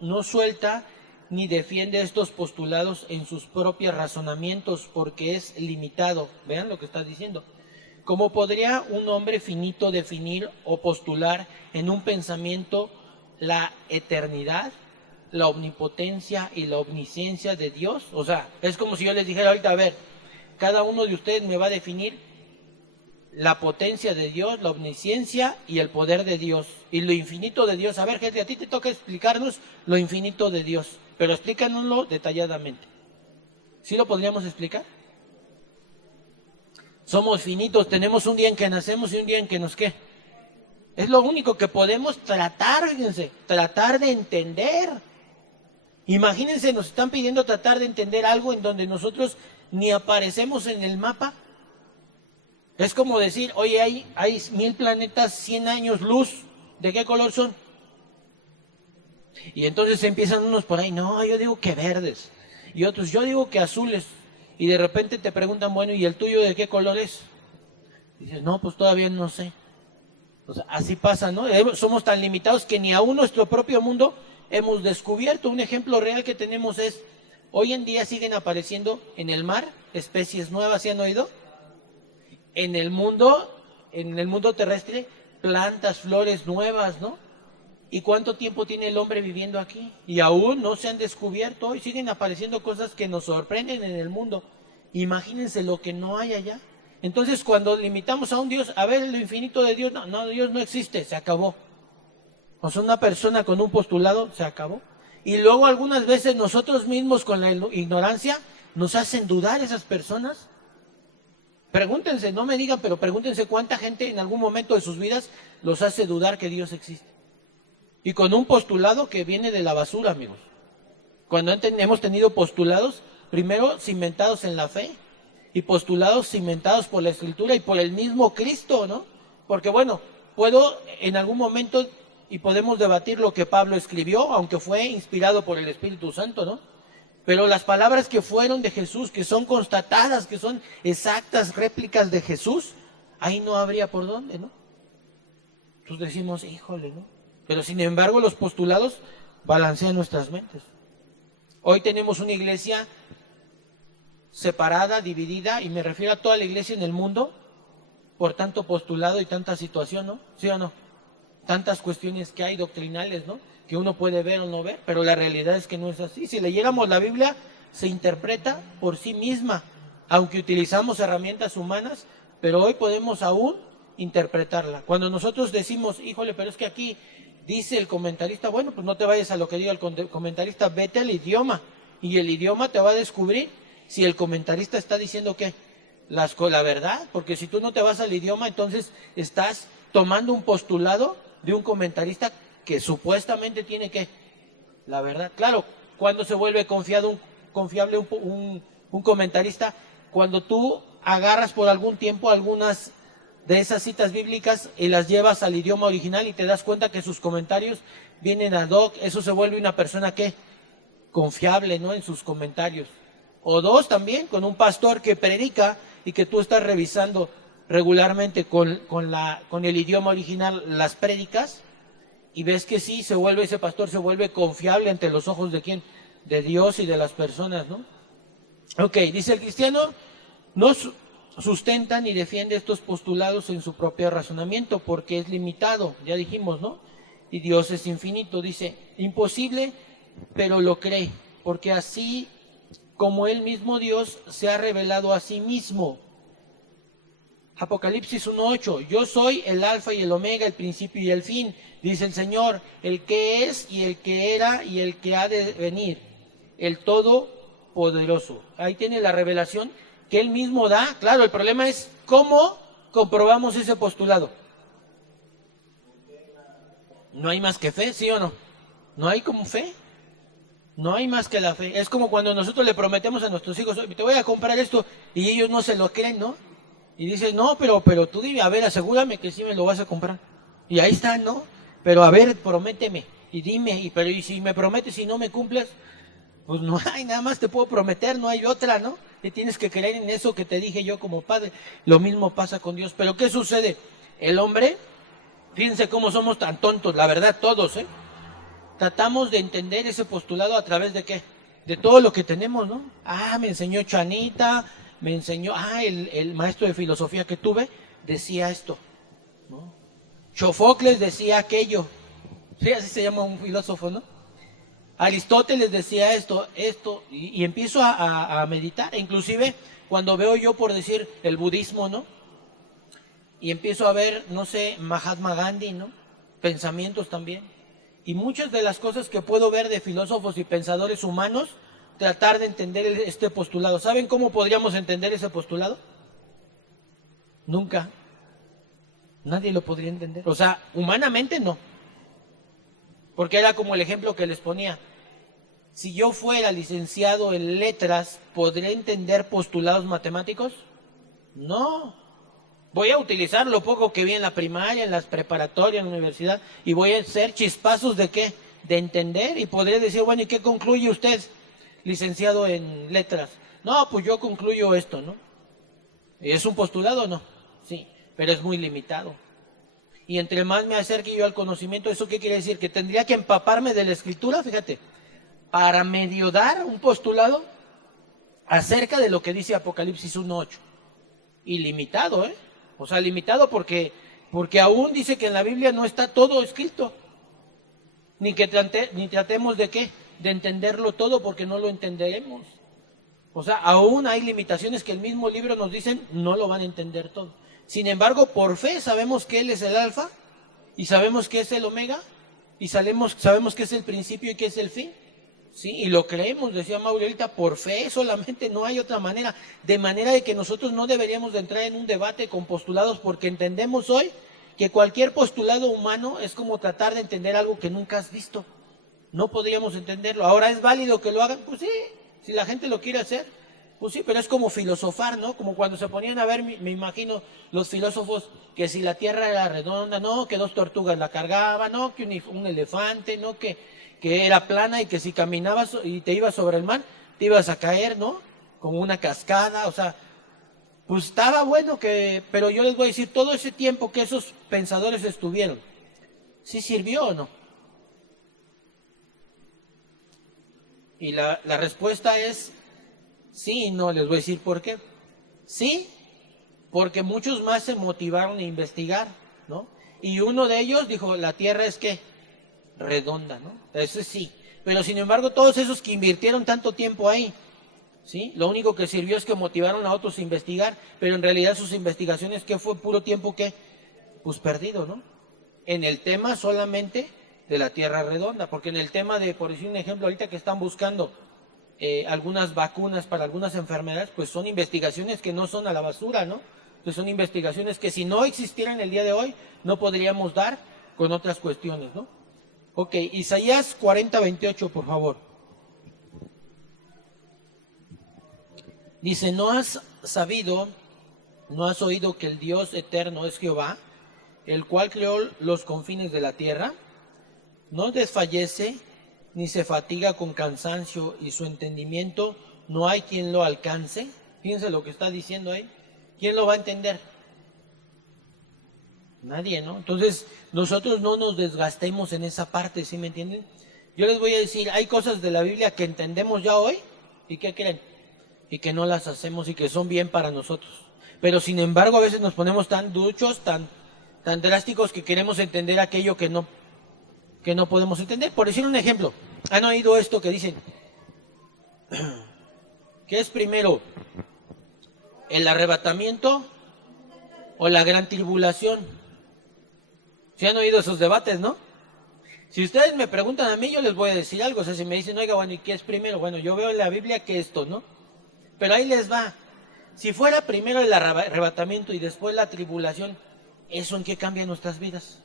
no suelta ni defiende estos postulados en sus propios razonamientos porque es limitado. Vean lo que está diciendo. ¿Cómo podría un hombre finito definir o postular en un pensamiento la eternidad, la omnipotencia y la omnisciencia de Dios? O sea, es como si yo les dijera ahorita, a ver, cada uno de ustedes me va a definir la potencia de Dios, la omnisciencia y el poder de Dios y lo infinito de Dios. A ver, gente, a ti te toca explicarnos lo infinito de Dios, pero explícanoslo detalladamente. ¿Sí lo podríamos explicar? Somos finitos, tenemos un día en que nacemos y un día en que nos ¿qué? Es lo único que podemos tratar, fíjense, tratar de entender. Imagínense, nos están pidiendo tratar de entender algo en donde nosotros ni aparecemos en el mapa. Es como decir, oye, hay 1000 planetas, 100 años luz, ¿de qué color son? Y entonces empiezan unos por ahí, no, yo digo que verdes, y otros, yo digo que azules. Y de repente te preguntan, bueno, ¿y el tuyo de qué color es? Y dices, no, pues todavía no sé. O sea, así pasa, ¿no? Somos tan limitados que ni aún nuestro propio mundo hemos descubierto. Un ejemplo real que tenemos es, hoy en día siguen apareciendo en el mar especies nuevas, ¿se han oído? En el mundo terrestre, plantas, flores nuevas, ¿no? ¿Y cuánto tiempo tiene el hombre viviendo aquí? Y aún no se han descubierto, y siguen apareciendo cosas que nos sorprenden en el mundo. Imagínense lo que no hay allá. Entonces, cuando limitamos a un Dios, a ver, lo infinito de Dios, no, Dios no existe, se acabó. O sea, una persona con un postulado, se acabó. Y luego algunas veces nosotros mismos con la ignorancia nos hacen dudar esas personas. Pregúntense, no me digan, pero pregúntense cuánta gente en algún momento de sus vidas los hace dudar que Dios existe. Y con un postulado que viene de la basura, amigos. Cuando hemos tenido postulados, primero cimentados en la fe, y postulados cimentados por la Escritura y por el mismo Cristo, ¿no? Porque bueno, puedo en algún momento, y podemos debatir lo que Pablo escribió, aunque fue inspirado por el Espíritu Santo, ¿no? Pero las palabras que fueron de Jesús, que son constatadas, que son exactas réplicas de Jesús, ahí no habría por dónde, ¿no? Entonces decimos, híjole, ¿no? Pero sin embargo los postulados balancean nuestras mentes. Hoy tenemos una iglesia separada, dividida, y me refiero a toda la iglesia en el mundo, por tanto postulado y tanta situación, ¿no? ¿Sí o no? Tantas cuestiones que hay doctrinales, ¿no? Que uno puede ver o no ver, pero la realidad es que no es así. Si leyéramos la Biblia, se interpreta por sí misma, aunque utilizamos herramientas humanas, pero hoy podemos aún interpretarla. Cuando nosotros decimos, híjole, pero es que aquí dice el comentarista, bueno, pues no te vayas a lo que diga el comentarista, vete al idioma, y el idioma te va a descubrir si el comentarista está diciendo que la verdad, porque si tú no te vas al idioma, entonces estás tomando un postulado de un comentarista que supuestamente tiene que la verdad. Claro, cuando se vuelve confiable un comentarista, cuando tú agarras por algún tiempo algunas de esas citas bíblicas y las llevas al idioma original y te das cuenta que sus comentarios vienen ad hoc, eso se vuelve una persona que confiable, ¿no? En sus comentarios. O dos, también con un pastor que predica y que tú estás revisando regularmente con el idioma original las prédicas y ves que sí, ese pastor se vuelve confiable ante los ojos de quién, de Dios y de las personas, ¿no? Ok, dice el cristiano no sustenta ni defiende estos postulados en su propio razonamiento porque es limitado, ya dijimos, ¿no? Y Dios es infinito, dice, imposible, pero lo cree, porque así como él mismo Dios se ha revelado a sí mismo. Apocalipsis 1:8, yo soy el alfa y el omega, el principio y el fin, dice el Señor, el que es y el que era y el que ha de venir, el todopoderoso. Ahí tiene la revelación que él mismo da. Claro, el problema es cómo comprobamos ese postulado. No hay más que fe, ¿sí o no? No hay como fe. No hay más que la fe. Es como cuando nosotros le prometemos a nuestros hijos, te voy a comprar esto, y ellos no se lo creen, ¿no? Y dicen, no, pero tú dime, a ver, asegúrame que sí me lo vas a comprar. Y ahí está, ¿no? Pero a ver, prométeme, y dime, y si me prometes y no me cumples, pues no hay, nada más te puedo prometer, no hay otra, ¿no? Y tienes que creer en eso que te dije yo como padre. Lo mismo pasa con Dios. Pero ¿qué sucede? El hombre, fíjense cómo somos tan tontos, la verdad, todos, ¿eh? Tratamos de entender ese postulado a través de ¿qué? De todo lo que tenemos, ¿no? Me enseñó Chanita, me enseñó, el maestro de filosofía que tuve decía esto, ¿no? Sófocles decía aquello, sí, así se llama un filósofo, ¿no? Aristóteles decía esto, y empiezo a meditar, inclusive cuando veo yo, por decir, el budismo, ¿no? Y empiezo a ver, no sé, Mahatma Gandhi, ¿no? Pensamientos también. Y muchas de las cosas que puedo ver de filósofos y pensadores humanos, tratar de entender este postulado. ¿Saben cómo podríamos entender ese postulado? Nunca. Nadie lo podría entender. O sea, humanamente no. Porque era como el ejemplo que les ponía. Si yo fuera licenciado en letras, ¿podría entender postulados matemáticos? No. Voy a utilizar lo poco que vi en la primaria, en las preparatorias, en la universidad, y voy a hacer chispazos de qué, de entender, y podría decir, bueno, ¿y qué concluye usted, licenciado en letras? No, pues yo concluyo esto, ¿no? ¿Es un postulado o no? Sí, pero es muy limitado. Y entre más me acerque yo al conocimiento, ¿eso qué quiere decir? Que tendría que empaparme de la escritura, fíjate, para medio dar un postulado acerca de lo que dice Apocalipsis 1:8. Ilimitado, ¿eh? O sea, limitado porque aún dice que en la Biblia no está todo escrito. Ni tratemos de qué, de entenderlo todo porque no lo entenderemos. O sea, aún hay limitaciones que el mismo libro nos dicen no lo van a entender todo. Sin embargo, por fe sabemos que Él es el alfa y sabemos que es el omega y sabemos que es el principio y que es el fin. Sí, y lo creemos, decía Mauro ahorita, por fe solamente, no hay otra manera. De manera de que nosotros no deberíamos de entrar en un debate con postulados porque entendemos hoy que cualquier postulado humano es como tratar de entender algo que nunca has visto. No podríamos entenderlo. Ahora, ¿es válido que lo hagan? Pues sí, si la gente lo quiere hacer, pues sí, pero es como filosofar, ¿no? Como cuando se ponían a ver, me imagino, los filósofos, que si la Tierra era redonda, no, que dos tortugas la cargaban, no, que un elefante, no, que era plana y que si caminabas y te ibas sobre el mar, te ibas a caer, ¿no? Como una cascada, o sea, pues estaba bueno pero yo les voy a decir, todo ese tiempo que esos pensadores estuvieron, ¿sí sirvió o no? Y la respuesta es Sí y no, les voy a decir por qué. Sí, porque muchos más se motivaron a investigar, ¿no? Y uno de ellos dijo, la Tierra es ¿qué? Redonda, ¿no? Eso sí. Pero sin embargo, todos esos que invirtieron tanto tiempo ahí, ¿sí? Lo único que sirvió es que motivaron a otros a investigar, pero en realidad sus investigaciones, ¿qué fue? Puro tiempo que, pues perdido, ¿no? En el tema solamente de la Tierra redonda, porque en el tema de, por decir un ejemplo, ahorita que están buscando algunas vacunas para algunas enfermedades, pues son investigaciones que no son a la basura, ¿no? Entonces son investigaciones que si no existieran el día de hoy, no podríamos dar con otras cuestiones, ¿no? Ok, Isaías 40:28, por favor. Dice, ¿no has sabido, no has oído que el Dios eterno es Jehová, el cual creó los confines de la tierra? No desfallece ni se fatiga con cansancio, y su entendimiento no hay quien lo alcance. Fíjense lo que está diciendo ahí. ¿Quién lo va a entender? Nadie, ¿no? Entonces, nosotros no nos desgastemos en esa parte, ¿sí me entienden? Yo les voy a decir, hay cosas de la Biblia que entendemos ya hoy, ¿y qué creen? Y que no las hacemos y que son bien para nosotros. Pero sin embargo, a veces nos ponemos tan duchos, tan drásticos, que queremos entender aquello que no podemos entender. Por decir un ejemplo, ¿han oído esto que dicen? ¿Qué es primero? ¿El arrebatamiento o la gran tribulación? ¿Sí han oído esos debates, no? Si ustedes me preguntan a mí, yo les voy a decir algo. O sea, si me dicen, oiga, bueno, ¿y qué es primero? Bueno, yo veo en la Biblia que esto, ¿no? Pero ahí les va. Si fuera primero el arrebatamiento y después la tribulación, ¿eso en qué cambia nuestras vidas?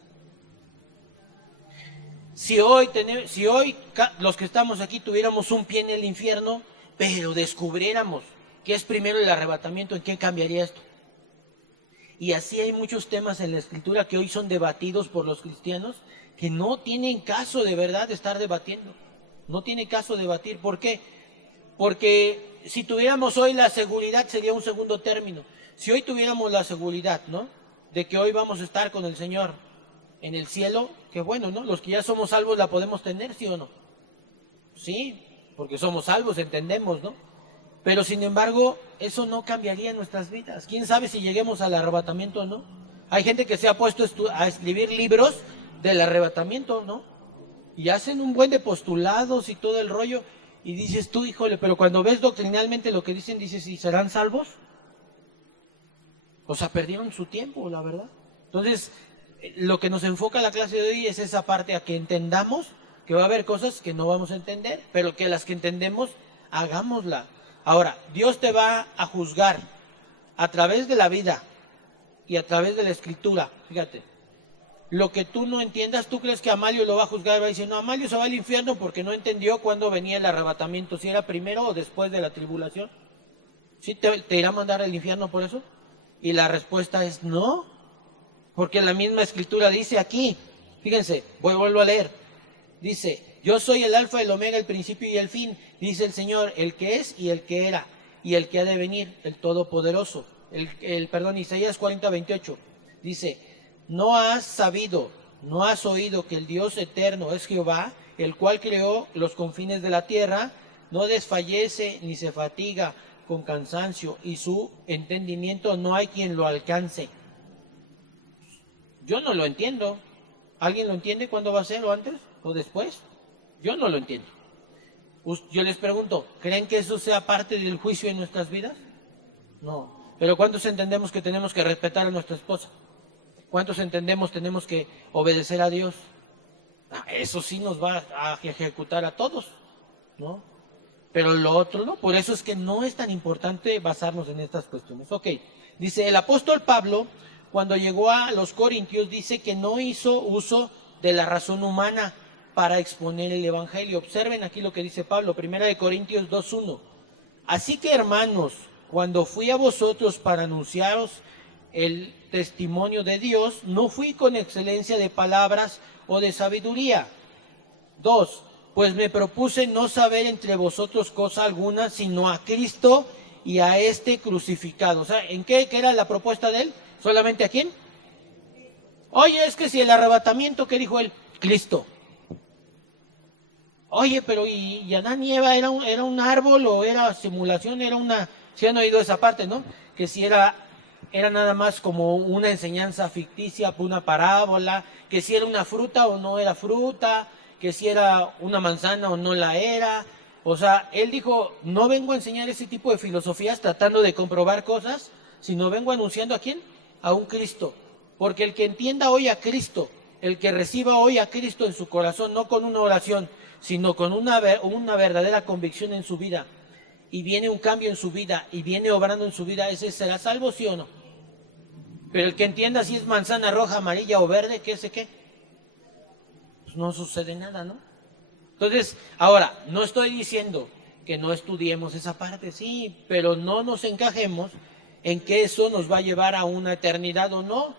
Si hoy los que estamos aquí tuviéramos un pie en el infierno, pero descubriéramos que es primero el arrebatamiento, ¿en qué cambiaría esto? Y así hay muchos temas en la Escritura que hoy son debatidos por los cristianos que no tienen caso de verdad de estar debatiendo. No tiene caso debatir. ¿Por qué? Porque si tuviéramos hoy la seguridad sería un segundo término. Si hoy tuviéramos la seguridad, ¿no? De que hoy vamos a estar con el Señor en el cielo, que bueno, ¿no? Los que ya somos salvos la podemos tener, ¿sí o no? Sí, porque somos salvos, entendemos, ¿no? Pero sin embargo, eso no cambiaría nuestras vidas. ¿Quién sabe si lleguemos al arrebatamiento o no? Hay gente que se ha puesto a escribir libros del arrebatamiento, ¿no? Y hacen un buen de postulados y todo el rollo. Y dices tú, híjole, pero cuando ves doctrinalmente lo que dicen, dices, ¿y serán salvos? O sea, perdieron su tiempo, la verdad. Entonces, lo que nos enfoca la clase de hoy es esa parte, a que entendamos que va a haber cosas que no vamos a entender, pero que las que entendemos, hagámosla. Ahora, Dios te va a juzgar a través de la vida y a través de la Escritura. Fíjate, lo que tú no entiendas, tú crees que Amalio lo va a juzgar, va a decir, no, Amalio se va al infierno porque no entendió cuándo venía el arrebatamiento, si era primero o después de la tribulación. ¿Sí te irá a mandar al infierno por eso? Y la respuesta es no, porque la misma Escritura dice aquí, fíjense, vuelvo a leer, dice, yo soy el alfa, el omega, el principio y el fin, dice el Señor, el que es y el que era, y el que ha de venir, el Todopoderoso. Isaías 40:28, dice, no has sabido, no has oído que el Dios eterno es Jehová, el cual creó los confines de la tierra, no desfallece ni se fatiga con cansancio, y su entendimiento no hay quien lo alcance. Yo no lo entiendo. ¿Alguien lo entiende cuándo va a ser, o antes o después? Yo no lo entiendo. Yo les pregunto, ¿creen que eso sea parte del juicio en nuestras vidas? No. Pero ¿cuántos entendemos que tenemos que respetar a nuestra esposa? ¿Cuántos entendemos tenemos que obedecer a Dios? Eso sí nos va a ejecutar a todos, ¿no? Pero lo otro no. Por eso es que no es tan importante basarnos en estas cuestiones. Ok, dice el apóstol Pablo, cuando llegó a los Corintios, dice que no hizo uso de la razón humana para exponer el evangelio. Observen aquí lo que dice Pablo, 1 Corintios 2:1. Así que, hermanos, cuando fui a vosotros para anunciaros el testimonio de Dios, no fui con excelencia de palabras o de sabiduría. 2, pues me propuse no saber entre vosotros cosa alguna, sino a Cristo y a este crucificado. O sea, ¿en qué era la propuesta de él? ¿Solamente a quién? Oye, es que si el arrebatamiento, ¿qué dijo él? Cristo. Oye, pero ¿y Adán y Eva era un árbol o era simulación? Era una... Si han oído esa parte, ¿no? Que si era nada más como una enseñanza ficticia, una parábola, que si era una fruta o no era fruta, que si era una manzana o no la era. O sea, él dijo, no vengo a enseñar ese tipo de filosofías tratando de comprobar cosas, sino vengo anunciando a quién, a un Cristo. Porque el que entienda hoy a Cristo, el que reciba hoy a Cristo en su corazón, no con una oración, sino con una verdadera convicción en su vida, y viene un cambio en su vida, y viene obrando en su vida, ese será salvo, ¿sí o no? Pero el que entienda si es manzana roja, amarilla o verde, qué sé qué, pues no sucede nada, ¿no? Entonces, ahora, no estoy diciendo que no estudiemos esa parte, sí, pero no nos encajemos en que eso nos va a llevar a una eternidad o no.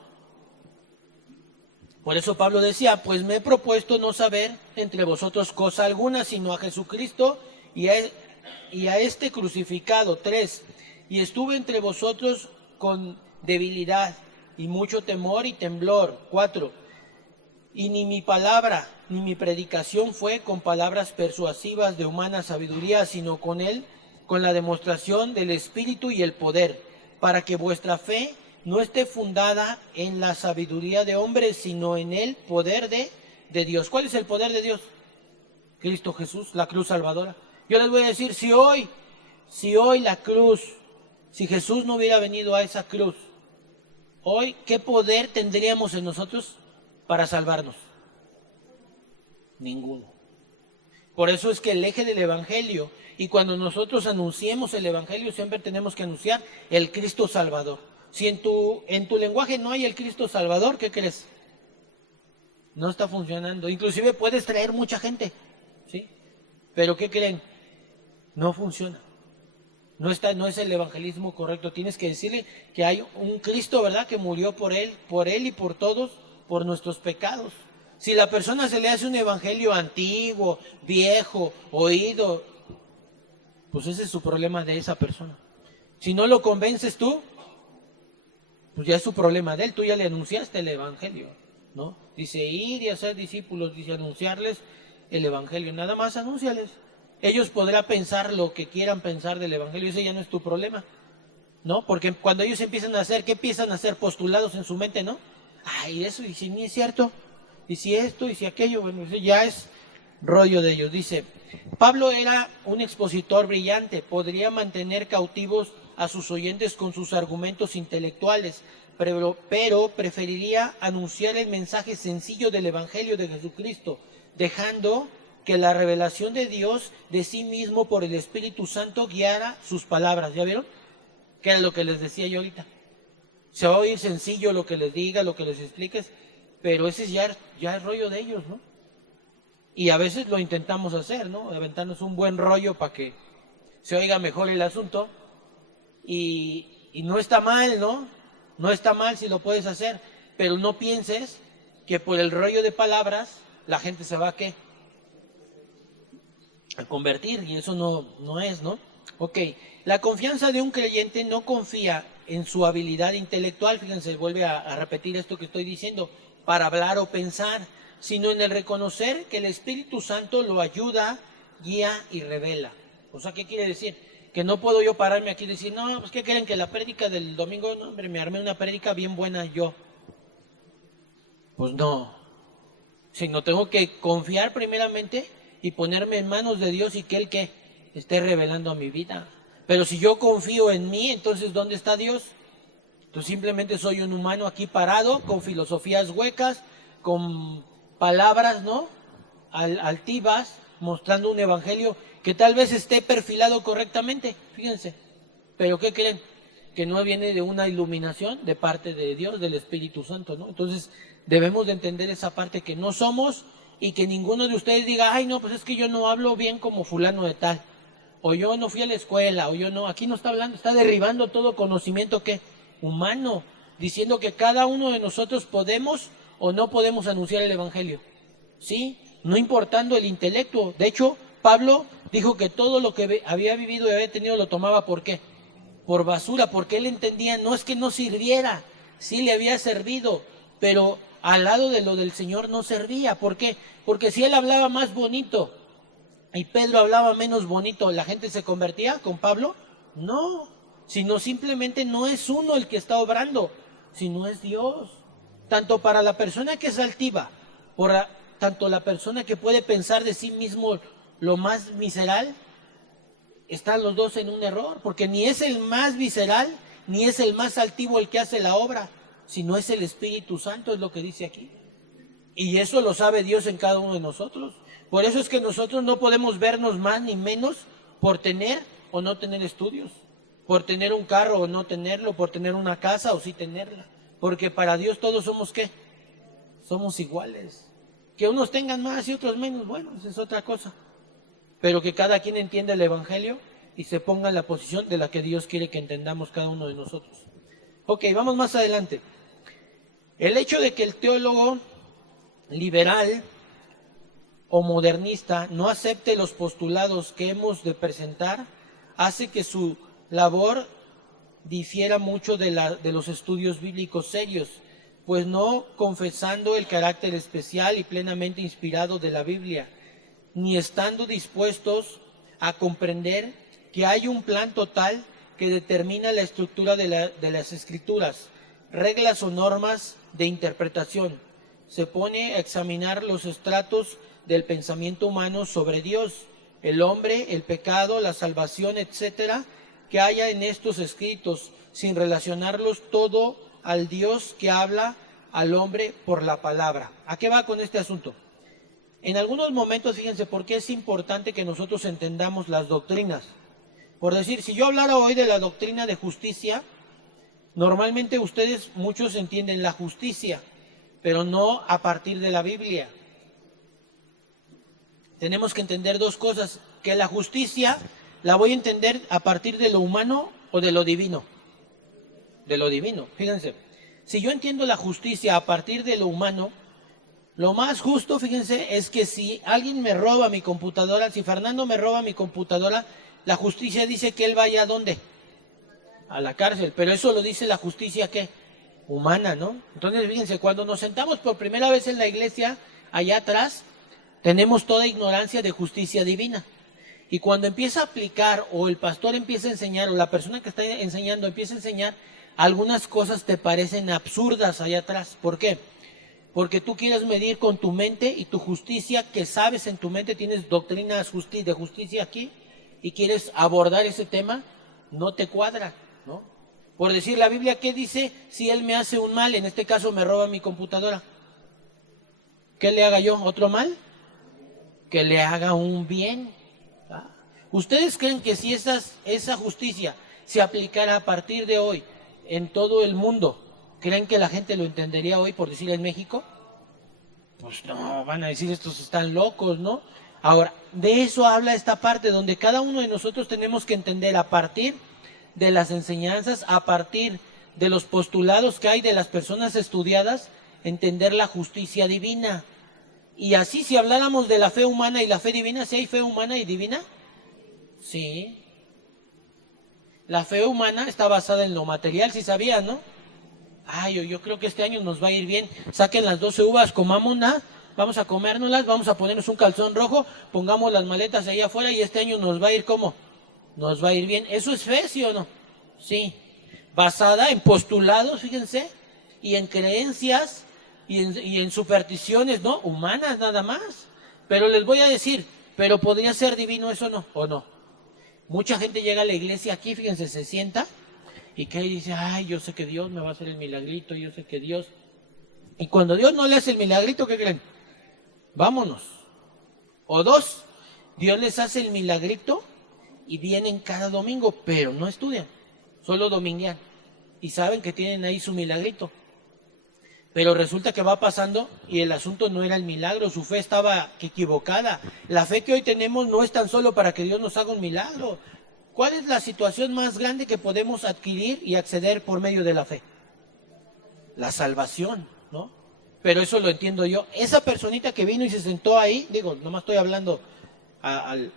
Por eso Pablo decía, pues me he propuesto no saber entre vosotros cosa alguna, sino a Jesucristo y a este crucificado. 3. Y estuve entre vosotros con debilidad y mucho temor y temblor. 4. Y ni mi palabra ni mi predicación fue con palabras persuasivas de humana sabiduría, sino con la demostración del Espíritu y el poder, para que vuestra fe no esté fundada en la sabiduría de hombres, sino en el poder de Dios. ¿Cuál es el poder de Dios? Cristo Jesús, la cruz salvadora. Yo les voy a decir, si hoy la cruz, si Jesús no hubiera venido a esa cruz, hoy, ¿qué poder tendríamos en nosotros para salvarnos? Ninguno. Por eso es que el eje del Evangelio, y cuando nosotros anunciemos el Evangelio, siempre tenemos que anunciar el Cristo Salvador. Si en tu lenguaje no hay el Cristo Salvador, ¿qué crees? No está funcionando. Inclusive puedes traer mucha gente, ¿sí? Pero ¿qué creen? No funciona. No es el evangelismo correcto. Tienes que decirle que hay un Cristo, ¿verdad? Que murió por él y por todos, por nuestros pecados. Si la persona se le hace un evangelio antiguo, viejo, oído, pues ese es su problema de esa persona. Si no lo convences tú, pues ya es su problema de él. Tú ya le anunciaste el evangelio, ¿no? Dice ir y hacer discípulos, dice anunciarles el evangelio. Nada más anúnciales. Ellos podrán pensar lo que quieran pensar del evangelio, ese ya no es tu problema, ¿no? Porque cuando ellos empiezan a hacer, ¿qué empiezan a hacer? Postulados en su mente, ¿no? Ay, eso, y si ni es cierto, y si esto, y si aquello, bueno, eso ya es rollo de ellos. Dice, Pablo era un expositor brillante, podría mantener cautivos a sus oyentes con sus argumentos intelectuales, pero preferiría anunciar el mensaje sencillo del Evangelio de Jesucristo, dejando que la revelación de Dios de sí mismo por el Espíritu Santo guiara sus palabras. ¿Ya vieron? Que era lo que les decía yo ahorita. Se va a oír sencillo lo que les diga, lo que les expliques, pero ese ya es rollo de ellos, ¿no? Y a veces lo intentamos hacer, ¿no? Aventarnos un buen rollo para que se oiga mejor el asunto. Y no está mal, ¿no? No está mal si lo puedes hacer, pero no pienses que por el rollo de palabras la gente se va a convertir, y eso no es, ¿no? Ok, la confianza de un creyente no confía en su habilidad intelectual, fíjense, vuelve a repetir esto que estoy diciendo, para hablar o pensar, sino en el reconocer que el Espíritu Santo lo ayuda, guía y revela. O sea, ¿qué quiere decir? Que no puedo yo pararme aquí y decir, no, pues ¿qué creen? Que la prédica del domingo, no, hombre, me armé una prédica bien buena yo. Pues no, sino tengo que confiar primeramente y ponerme en manos de Dios y que Él que esté revelando a mi vida. Pero si yo confío en mí, entonces ¿dónde está Dios? Entonces simplemente soy un humano aquí parado, con filosofías huecas, con palabras, ¿no? Altivas, mostrando un evangelio que tal vez esté perfilado correctamente, fíjense. Pero ¿qué creen? Que no viene de una iluminación de parte de Dios, del Espíritu Santo, ¿no? Entonces debemos de entender esa parte que no somos, y que ninguno de ustedes diga, ay no, pues es que yo no hablo bien como fulano de tal, o yo no fui a la escuela, o yo no, aquí no está hablando, está derribando todo conocimiento que humano, diciendo que cada uno de nosotros podemos o no podemos anunciar el evangelio, ¿sí? No importando el intelecto. De hecho, Pablo dijo que todo lo que había vivido y había tenido lo tomaba, ¿por qué? Por basura, porque él entendía, no es que no sirviera, sí le había servido, pero al lado de lo del Señor no servía. ¿Por qué? Porque si él hablaba más bonito y Pedro hablaba menos bonito, ¿la gente se convertía con Pablo? No, sino simplemente no es uno el que está obrando, sino es Dios. Tanto para la persona que es altiva, tanto la persona que puede pensar de sí mismo lo más visceral, están los dos en un error, porque ni es el más visceral, ni es el más altivo el que hace la obra, sino es el Espíritu Santo, es lo que dice aquí. Y eso lo sabe Dios en cada uno de nosotros. Por eso es que nosotros no podemos vernos más ni menos por tener o no tener estudios, por tener un carro o no tenerlo, por tener una casa o sí tenerla. Porque para Dios todos somos ¿qué? Somos iguales. Que unos tengan más y otros menos, bueno, esa es otra cosa. Pero que cada quien entienda el Evangelio y se ponga en la posición de la que Dios quiere que entendamos cada uno de nosotros. Ok, vamos más adelante. El hecho de que el teólogo liberal o modernista no acepte los postulados que hemos de presentar hace que su labor difiera mucho de los estudios bíblicos serios, pues no confesando el carácter especial y plenamente inspirado de la Biblia, ni estando dispuestos a comprender que hay un plan total que determina la estructura de las escrituras, reglas o normas de interpretación. Se pone a examinar los estratos del pensamiento humano sobre Dios, el hombre, el pecado, la salvación, etcétera, que haya en estos escritos, sin relacionarlos todo al Dios que habla al hombre por la palabra. ¿A qué va con este asunto? En algunos momentos, fíjense, por qué es importante que nosotros entendamos las doctrinas. Por decir, si yo hablara hoy de la doctrina de justicia, normalmente ustedes, muchos entienden la justicia, pero no a partir de la Biblia. Tenemos que entender dos cosas, que la justicia la voy a entender a partir de lo humano o de lo divino. De lo divino, fíjense. Si yo entiendo la justicia a partir de lo humano, lo más justo, fíjense, es que si alguien me roba mi computadora, si Fernando me roba mi computadora, la justicia dice que él vaya ¿a dónde? A la cárcel, pero eso lo dice la justicia ¿qué? Humana, ¿no? Entonces, fíjense, cuando nos sentamos por primera vez en la iglesia, allá atrás, tenemos toda ignorancia de justicia divina. Y cuando empieza a aplicar, o el pastor empieza a enseñar, o la persona que está enseñando empieza a enseñar, algunas cosas te parecen absurdas allá atrás. ¿Por qué? Porque tú quieres medir con tu mente y tu justicia, que sabes en tu mente, tienes doctrinas de justicia aquí, y quieres abordar ese tema, no te cuadra, ¿no? Por decir, la Biblia, ¿qué dice si él me hace un mal? En este caso me roba mi computadora. ¿Qué le haga yo? ¿Otro mal? Que le haga un bien. ¿Ustedes creen que si esa justicia se aplicara a partir de hoy en todo el mundo, creen que la gente lo entendería hoy, por decir en México? Pues no, van a decir estos están locos, ¿no? Ahora, de eso habla esta parte, donde cada uno de nosotros tenemos que entender a partir de las enseñanzas, a partir de los postulados que hay de las personas estudiadas, entender la justicia divina. Y así, si habláramos de la fe humana y la fe divina, ¿sí hay fe humana y divina? Sí. La fe humana está basada en lo material, si sabían, ¿no? Ay, yo creo que este año nos va a ir bien. Saquen las 12 uvas, comámonos, vamos a comérnoslas, vamos a ponernos un calzón rojo, pongamos las maletas ahí afuera y este año nos va a ir ¿cómo? Nos va a ir bien. ¿Eso es fe, sí o no? Sí. Basada en postulados, fíjense, y en creencias y en supersticiones, ¿no? Humanas nada más. Pero les voy a decir, pero podría ser divino eso, ¿no? ¿O no? Mucha gente llega a la iglesia aquí, fíjense, se sienta y que dice, ay, yo sé que Dios me va a hacer el milagrito, yo sé que Dios... Y cuando Dios no le hace el milagrito, ¿qué creen? Vámonos. O dos, Dios les hace el milagrito y vienen cada domingo, pero no estudian, solo dominguean. Y saben que tienen ahí su milagrito. Pero resulta que va pasando y el asunto no era el milagro, su fe estaba equivocada. La fe que hoy tenemos no es tan solo para que Dios nos haga un milagro. ¿Cuál es la situación más grande que podemos adquirir y acceder por medio de la fe? La salvación, ¿no? Pero eso lo entiendo yo. Esa personita que vino y se sentó ahí, digo, nomás estoy hablando al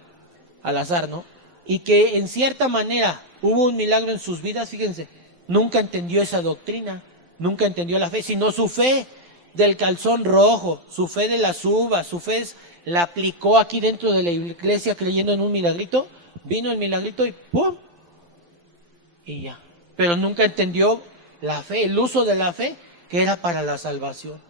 azar, ¿no? Y que en cierta manera hubo un milagro en sus vidas, fíjense, nunca entendió esa doctrina. Nunca entendió la fe, sino su fe del calzón rojo, su fe de las uvas, su fe es la aplicó aquí dentro de la iglesia creyendo en un milagrito, vino el milagrito y ¡pum! Y ya. Pero nunca entendió la fe, el uso de la fe, que era para la salvación.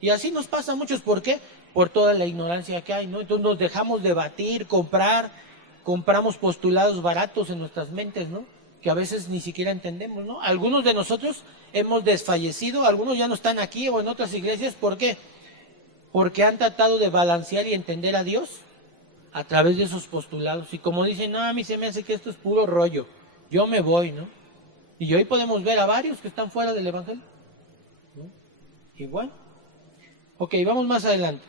Y así nos pasa a muchos, ¿por qué? Por toda la ignorancia que hay, ¿no? Entonces nos dejamos debatir, compramos postulados baratos en nuestras mentes, ¿no? Que a veces ni siquiera entendemos, ¿no? Algunos de nosotros hemos desfallecido, algunos ya no están aquí o en otras iglesias, ¿por qué? Porque han tratado de balancear y entender a Dios a través de esos postulados. Y como dicen, no, a mí se me hace que esto es puro rollo, yo me voy, ¿no? Y hoy podemos ver a varios que están fuera del Evangelio, ¿no? Y bueno, ok, vamos más adelante.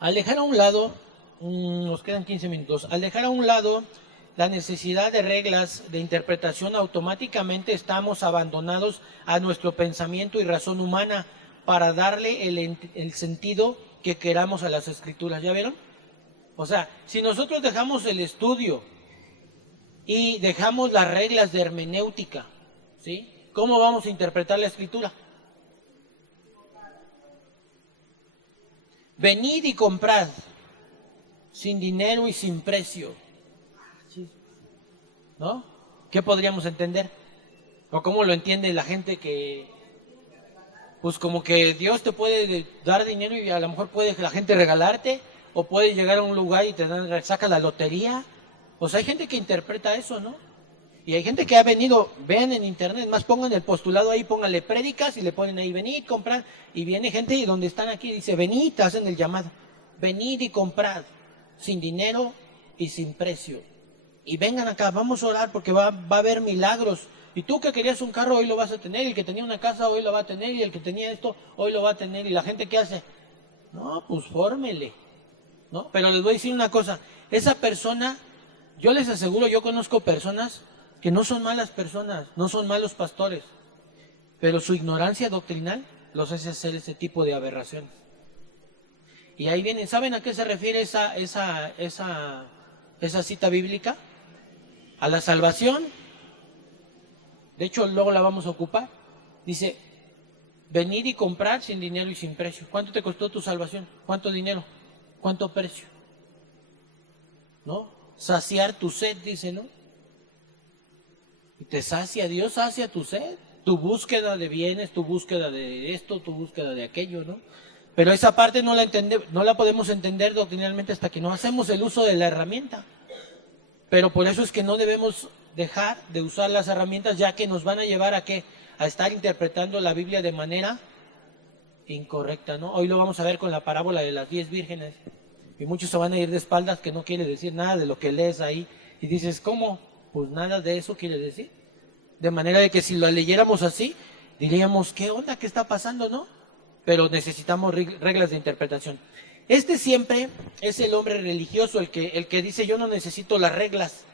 Al dejar a un lado, nos quedan 15 minutos, al dejar a un lado la necesidad de reglas de interpretación, automáticamente estamos abandonados a nuestro pensamiento y razón humana para darle el sentido que queramos a las escrituras. ¿Ya vieron? O sea, si nosotros dejamos el estudio y dejamos las reglas de hermenéutica, ¿sí? ¿Cómo vamos a interpretar la escritura? Venid y comprad, sin dinero y sin precio. ¿No? ¿Qué podríamos entender? ¿O cómo lo entiende la gente que, pues como que Dios te puede dar dinero y a lo mejor puede la gente regalarte, o puede llegar a un lugar y te saca la lotería? Pues hay gente que interpreta eso, ¿no? Y hay gente que ha venido, vean en internet, más pongan el postulado ahí, pónganle prédicas y le ponen ahí, venid, comprad. Y viene gente y donde están aquí dice, venid, hacen el llamado, venid y comprad, sin dinero y sin precio. Y vengan acá, vamos a orar porque va a haber milagros. Y tú que querías un carro, hoy lo vas a tener. Y el que tenía una casa, hoy lo va a tener. Y el que tenía esto, hoy lo va a tener. Y la gente, ¿qué hace? No, pues fórmele, ¿no? Pero les voy a decir una cosa, esa persona, yo les aseguro, yo conozco personas que no son malas personas, no son malos pastores, pero su ignorancia doctrinal los hace hacer ese tipo de aberraciones. Y ahí vienen, ¿saben a qué se refiere esa cita bíblica? A la salvación. De hecho, luego la vamos a ocupar. Dice, venid y comprar sin dinero y sin precio. ¿Cuánto te costó tu salvación? ¿Cuánto dinero? ¿Cuánto precio? ¿No? Saciar tu sed, dice, ¿no? Y te sacia, Dios sacia tu sed, tu búsqueda de bienes, tu búsqueda de esto, tu búsqueda de aquello, ¿no? Pero esa parte no la podemos entender doctrinalmente hasta que no hacemos el uso de la herramienta. Pero por eso es que no debemos dejar de usar las herramientas, ya que nos van a llevar a ¿qué? A estar interpretando la Biblia de manera incorrecta, ¿no? Hoy lo vamos a ver con la parábola de las 10 vírgenes. Y muchos se van a ir de espaldas, que no quiere decir nada de lo que lees ahí. Y dices, ¿cómo? Pues nada de eso quiere decir. De manera de que si lo leyéramos así, diríamos, ¿qué onda? ¿Qué está pasando? ¿No? Pero necesitamos reglas de interpretación. Este siempre es el hombre religioso, el que dice, yo no necesito las reglas.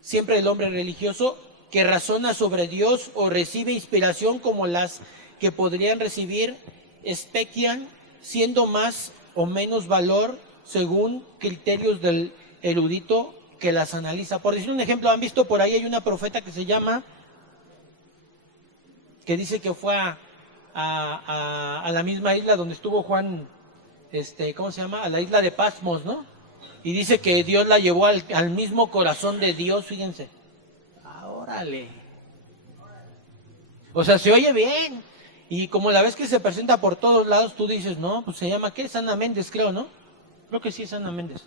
Siempre el hombre religioso que razona sobre Dios o recibe inspiración como las que podrían recibir espequian, siendo más o menos valor según criterios del erudito que las analiza. Por decir un ejemplo, han visto por ahí hay una profeta que se llama, que dice que fue a la misma isla donde estuvo Juan, ¿cómo se llama? A la isla de Patmos, ¿no? Y dice que Dios la llevó al mismo corazón de Dios, fíjense. Órale. O sea, se oye bien. Y como la ves que se presenta por todos lados, tú dices, no, pues se llama, ¿qué? Ana Méndez, creo, ¿no? Creo que sí es Ana Méndez.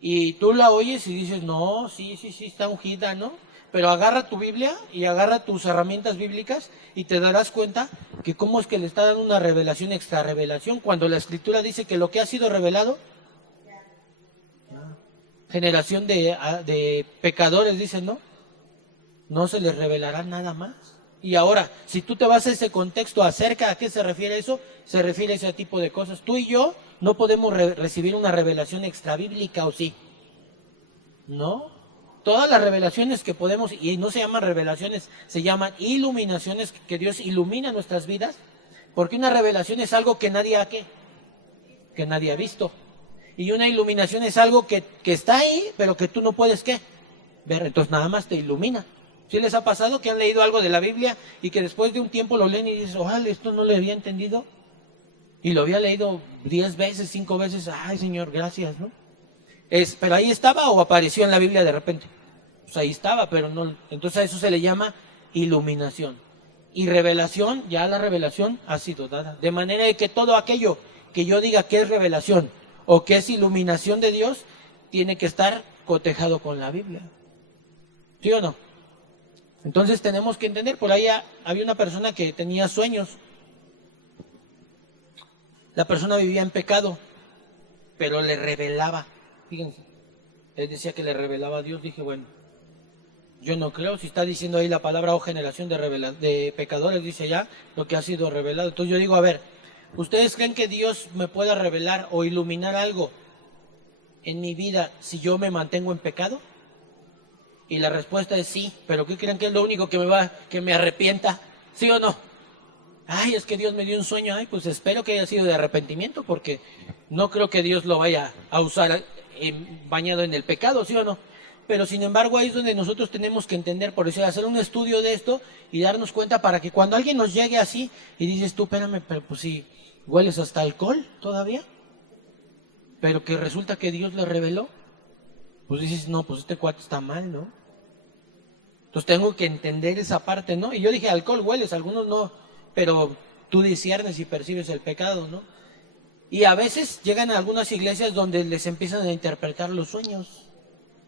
Y tú la oyes y dices, no, sí, está ungida, ¿no? Pero agarra tu Biblia y agarra tus herramientas bíblicas y te darás cuenta que cómo es que le está dando una revelación extra revelación, cuando la Escritura dice que lo que ha sido revelado, generación de pecadores, dicen, ¿no? No se les revelará nada más. Y ahora, si tú te vas a ese contexto acerca a qué se refiere eso, se refiere a ese tipo de cosas. Tú y yo no podemos recibir una revelación extrabíblica, ¿o sí? ¿No? Todas las revelaciones que podemos, y no se llaman revelaciones, se llaman iluminaciones, que Dios ilumina nuestras vidas, porque una revelación es algo que nadie ha visto. Y una iluminación es algo que está ahí, pero que tú no puedes, ¿qué? Ver, entonces nada más te ilumina. ¿Sí les ha pasado que han leído algo de la Biblia y que después de un tiempo lo leen y dices, ojalá esto no lo había entendido? Y lo había leído 10 veces, 5 veces. Ay, Señor, gracias, ¿no? Pero ahí estaba o apareció en la Biblia de repente. Pues ahí estaba, pero no. Entonces a eso se le llama iluminación. Y revelación, ya la revelación ha sido dada. De manera de que todo aquello que yo diga que es revelación o que es iluminación de Dios, tiene que estar cotejado con la Biblia. ¿Sí o no? Entonces tenemos que entender, por ahí había una persona que tenía sueños. La persona vivía en pecado, pero le revelaba. Fíjense, él decía que le revelaba a Dios. Dije, bueno, yo no creo, si está diciendo ahí la palabra, generación de pecadores, dice ya lo que ha sido revelado. Entonces yo digo, a ver, ¿ustedes creen que Dios me pueda revelar o iluminar algo en mi vida si yo me mantengo en pecado? Y la respuesta es sí, pero ¿qué creen que es lo único que me arrepienta? ¿Sí o no? Ay, es que Dios me dio un sueño. Ay, pues espero que haya sido de arrepentimiento, porque no creo que Dios lo vaya a usar bañado en el pecado, ¿sí o no? Pero sin embargo ahí es donde nosotros tenemos que entender, por eso hacer un estudio de esto y darnos cuenta para que cuando alguien nos llegue así y dices tú, espérame, pero pues si hueles hasta alcohol todavía, pero que resulta que Dios le reveló, pues dices, no, pues este cuate está mal, ¿no? Entonces tengo que entender esa parte, ¿no? Y yo dije, alcohol hueles, algunos no, pero tú disciernes y percibes el pecado, ¿no? Y a veces llegan a algunas iglesias donde les empiezan a interpretar los sueños,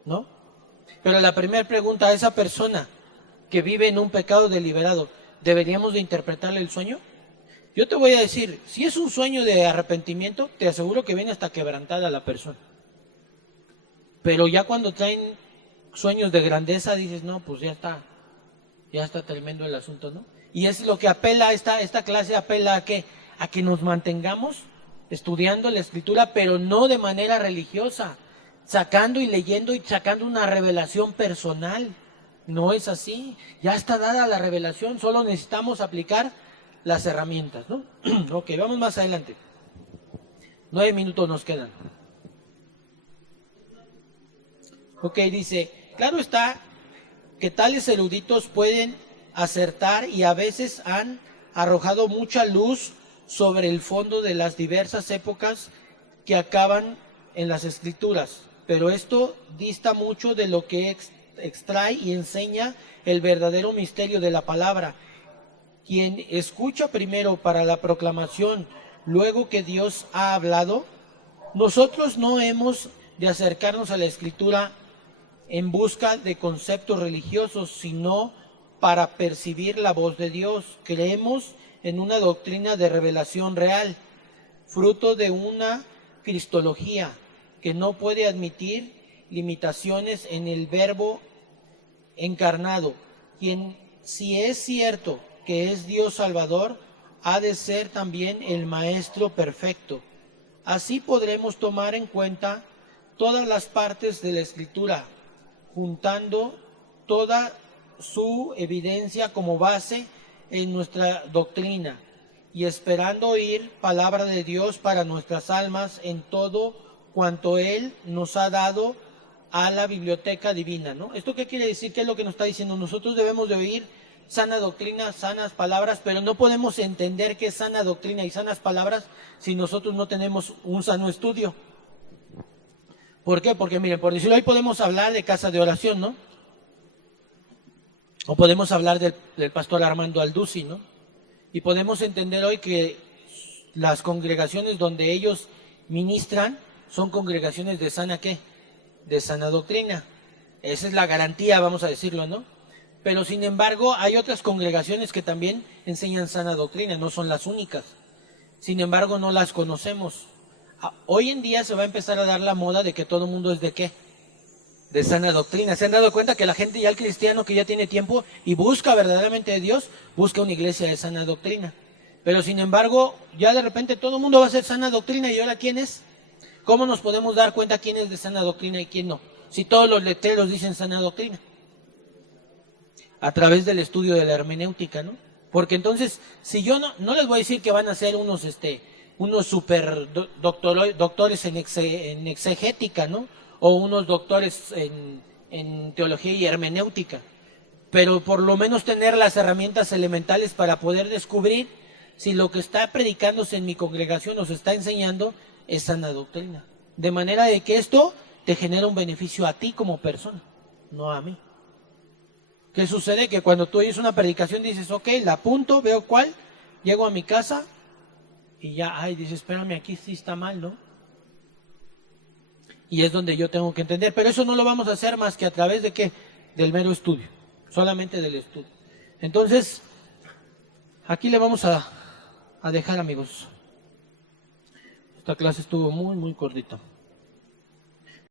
¿no? Pero la primera pregunta, a esa persona que vive en un pecado deliberado, ¿deberíamos de interpretarle el sueño? Yo te voy a decir, si es un sueño de arrepentimiento, te aseguro que viene hasta quebrantada la persona. Pero ya cuando traen sueños de grandeza, dices, no, pues ya está tremendo el asunto, ¿no? Y es lo que apela, esta clase apela a que nos mantengamos estudiando la Escritura, pero no de manera religiosa, sacando y leyendo y sacando una revelación personal. No es así, ya está dada la revelación, solo necesitamos aplicar las herramientas, ¿no? Ok, vamos más adelante. 9 minutos nos quedan. Ok, dice, claro está que tales eruditos pueden acertar y a veces han arrojado mucha luz sobre el fondo de las diversas épocas que acaban en las Escrituras, pero esto dista mucho de lo que extrae y enseña el verdadero misterio de la palabra. Quien escucha primero para la proclamación, luego que Dios ha hablado, nosotros no hemos de acercarnos a la Escritura en busca de conceptos religiosos, sino para percibir la voz de Dios. Creemos en una doctrina de revelación real, fruto de una cristología que no puede admitir limitaciones en el Verbo encarnado, quien, si es cierto que es Dios Salvador, ha de ser también el Maestro perfecto. Así podremos tomar en cuenta todas las partes de la Escritura, juntando toda su evidencia como base en nuestra doctrina y esperando oír palabra de Dios para nuestras almas en todo cuanto Él nos ha dado a la biblioteca divina, ¿no? ¿Esto qué quiere decir? ¿Qué es lo que nos está diciendo? Nosotros debemos de oír sana doctrina, sanas palabras, pero no podemos entender qué es sana doctrina y sanas palabras si nosotros no tenemos un sano estudio. ¿Por qué? Porque miren, por decirlo, hoy podemos hablar de casa de oración, ¿no? O podemos hablar del pastor Armando Alducin, ¿no? Y podemos entender hoy que las congregaciones donde ellos ministran son congregaciones de sana, ¿qué? De sana doctrina. Esa es la garantía, vamos a decirlo, ¿no? Pero sin embargo, hay otras congregaciones que también enseñan sana doctrina, no son las únicas. Sin embargo, no las conocemos. Hoy en día se va a empezar a dar la moda de que todo el mundo es de ¿qué? De sana doctrina. ¿Se han dado cuenta que la gente ya, el cristiano que ya tiene tiempo y busca verdaderamente a Dios, busca una iglesia de sana doctrina? Pero sin embargo, ya de repente todo el mundo va a ser sana doctrina, ¿y ahora quién es? ¿Cómo nos podemos dar cuenta quién es de sana doctrina y quién no? Si todos los letreros dicen sana doctrina. A través del estudio de la hermenéutica, ¿no? Porque entonces, si yo no les voy a decir que van a ser unos super doctores en exegética, ¿no? O unos doctores en teología y hermenéutica, pero por lo menos tener las herramientas elementales para poder descubrir si lo que está predicándose en mi congregación nos está enseñando es sana doctrina. De manera de que esto te genera un beneficio a ti como persona, no a mí. ¿Qué sucede? Que cuando tú oyes una predicación dices, ok, la apunto, veo cuál, llego a mi casa y ya, ay, dices, espérame, aquí sí está mal, ¿no? Y es donde yo tengo que entender. Pero eso no lo vamos a hacer más que a través de ¿qué? Del mero estudio, solamente del estudio. Entonces, aquí le vamos a dejar, amigos. Esta clase estuvo muy, muy cortita.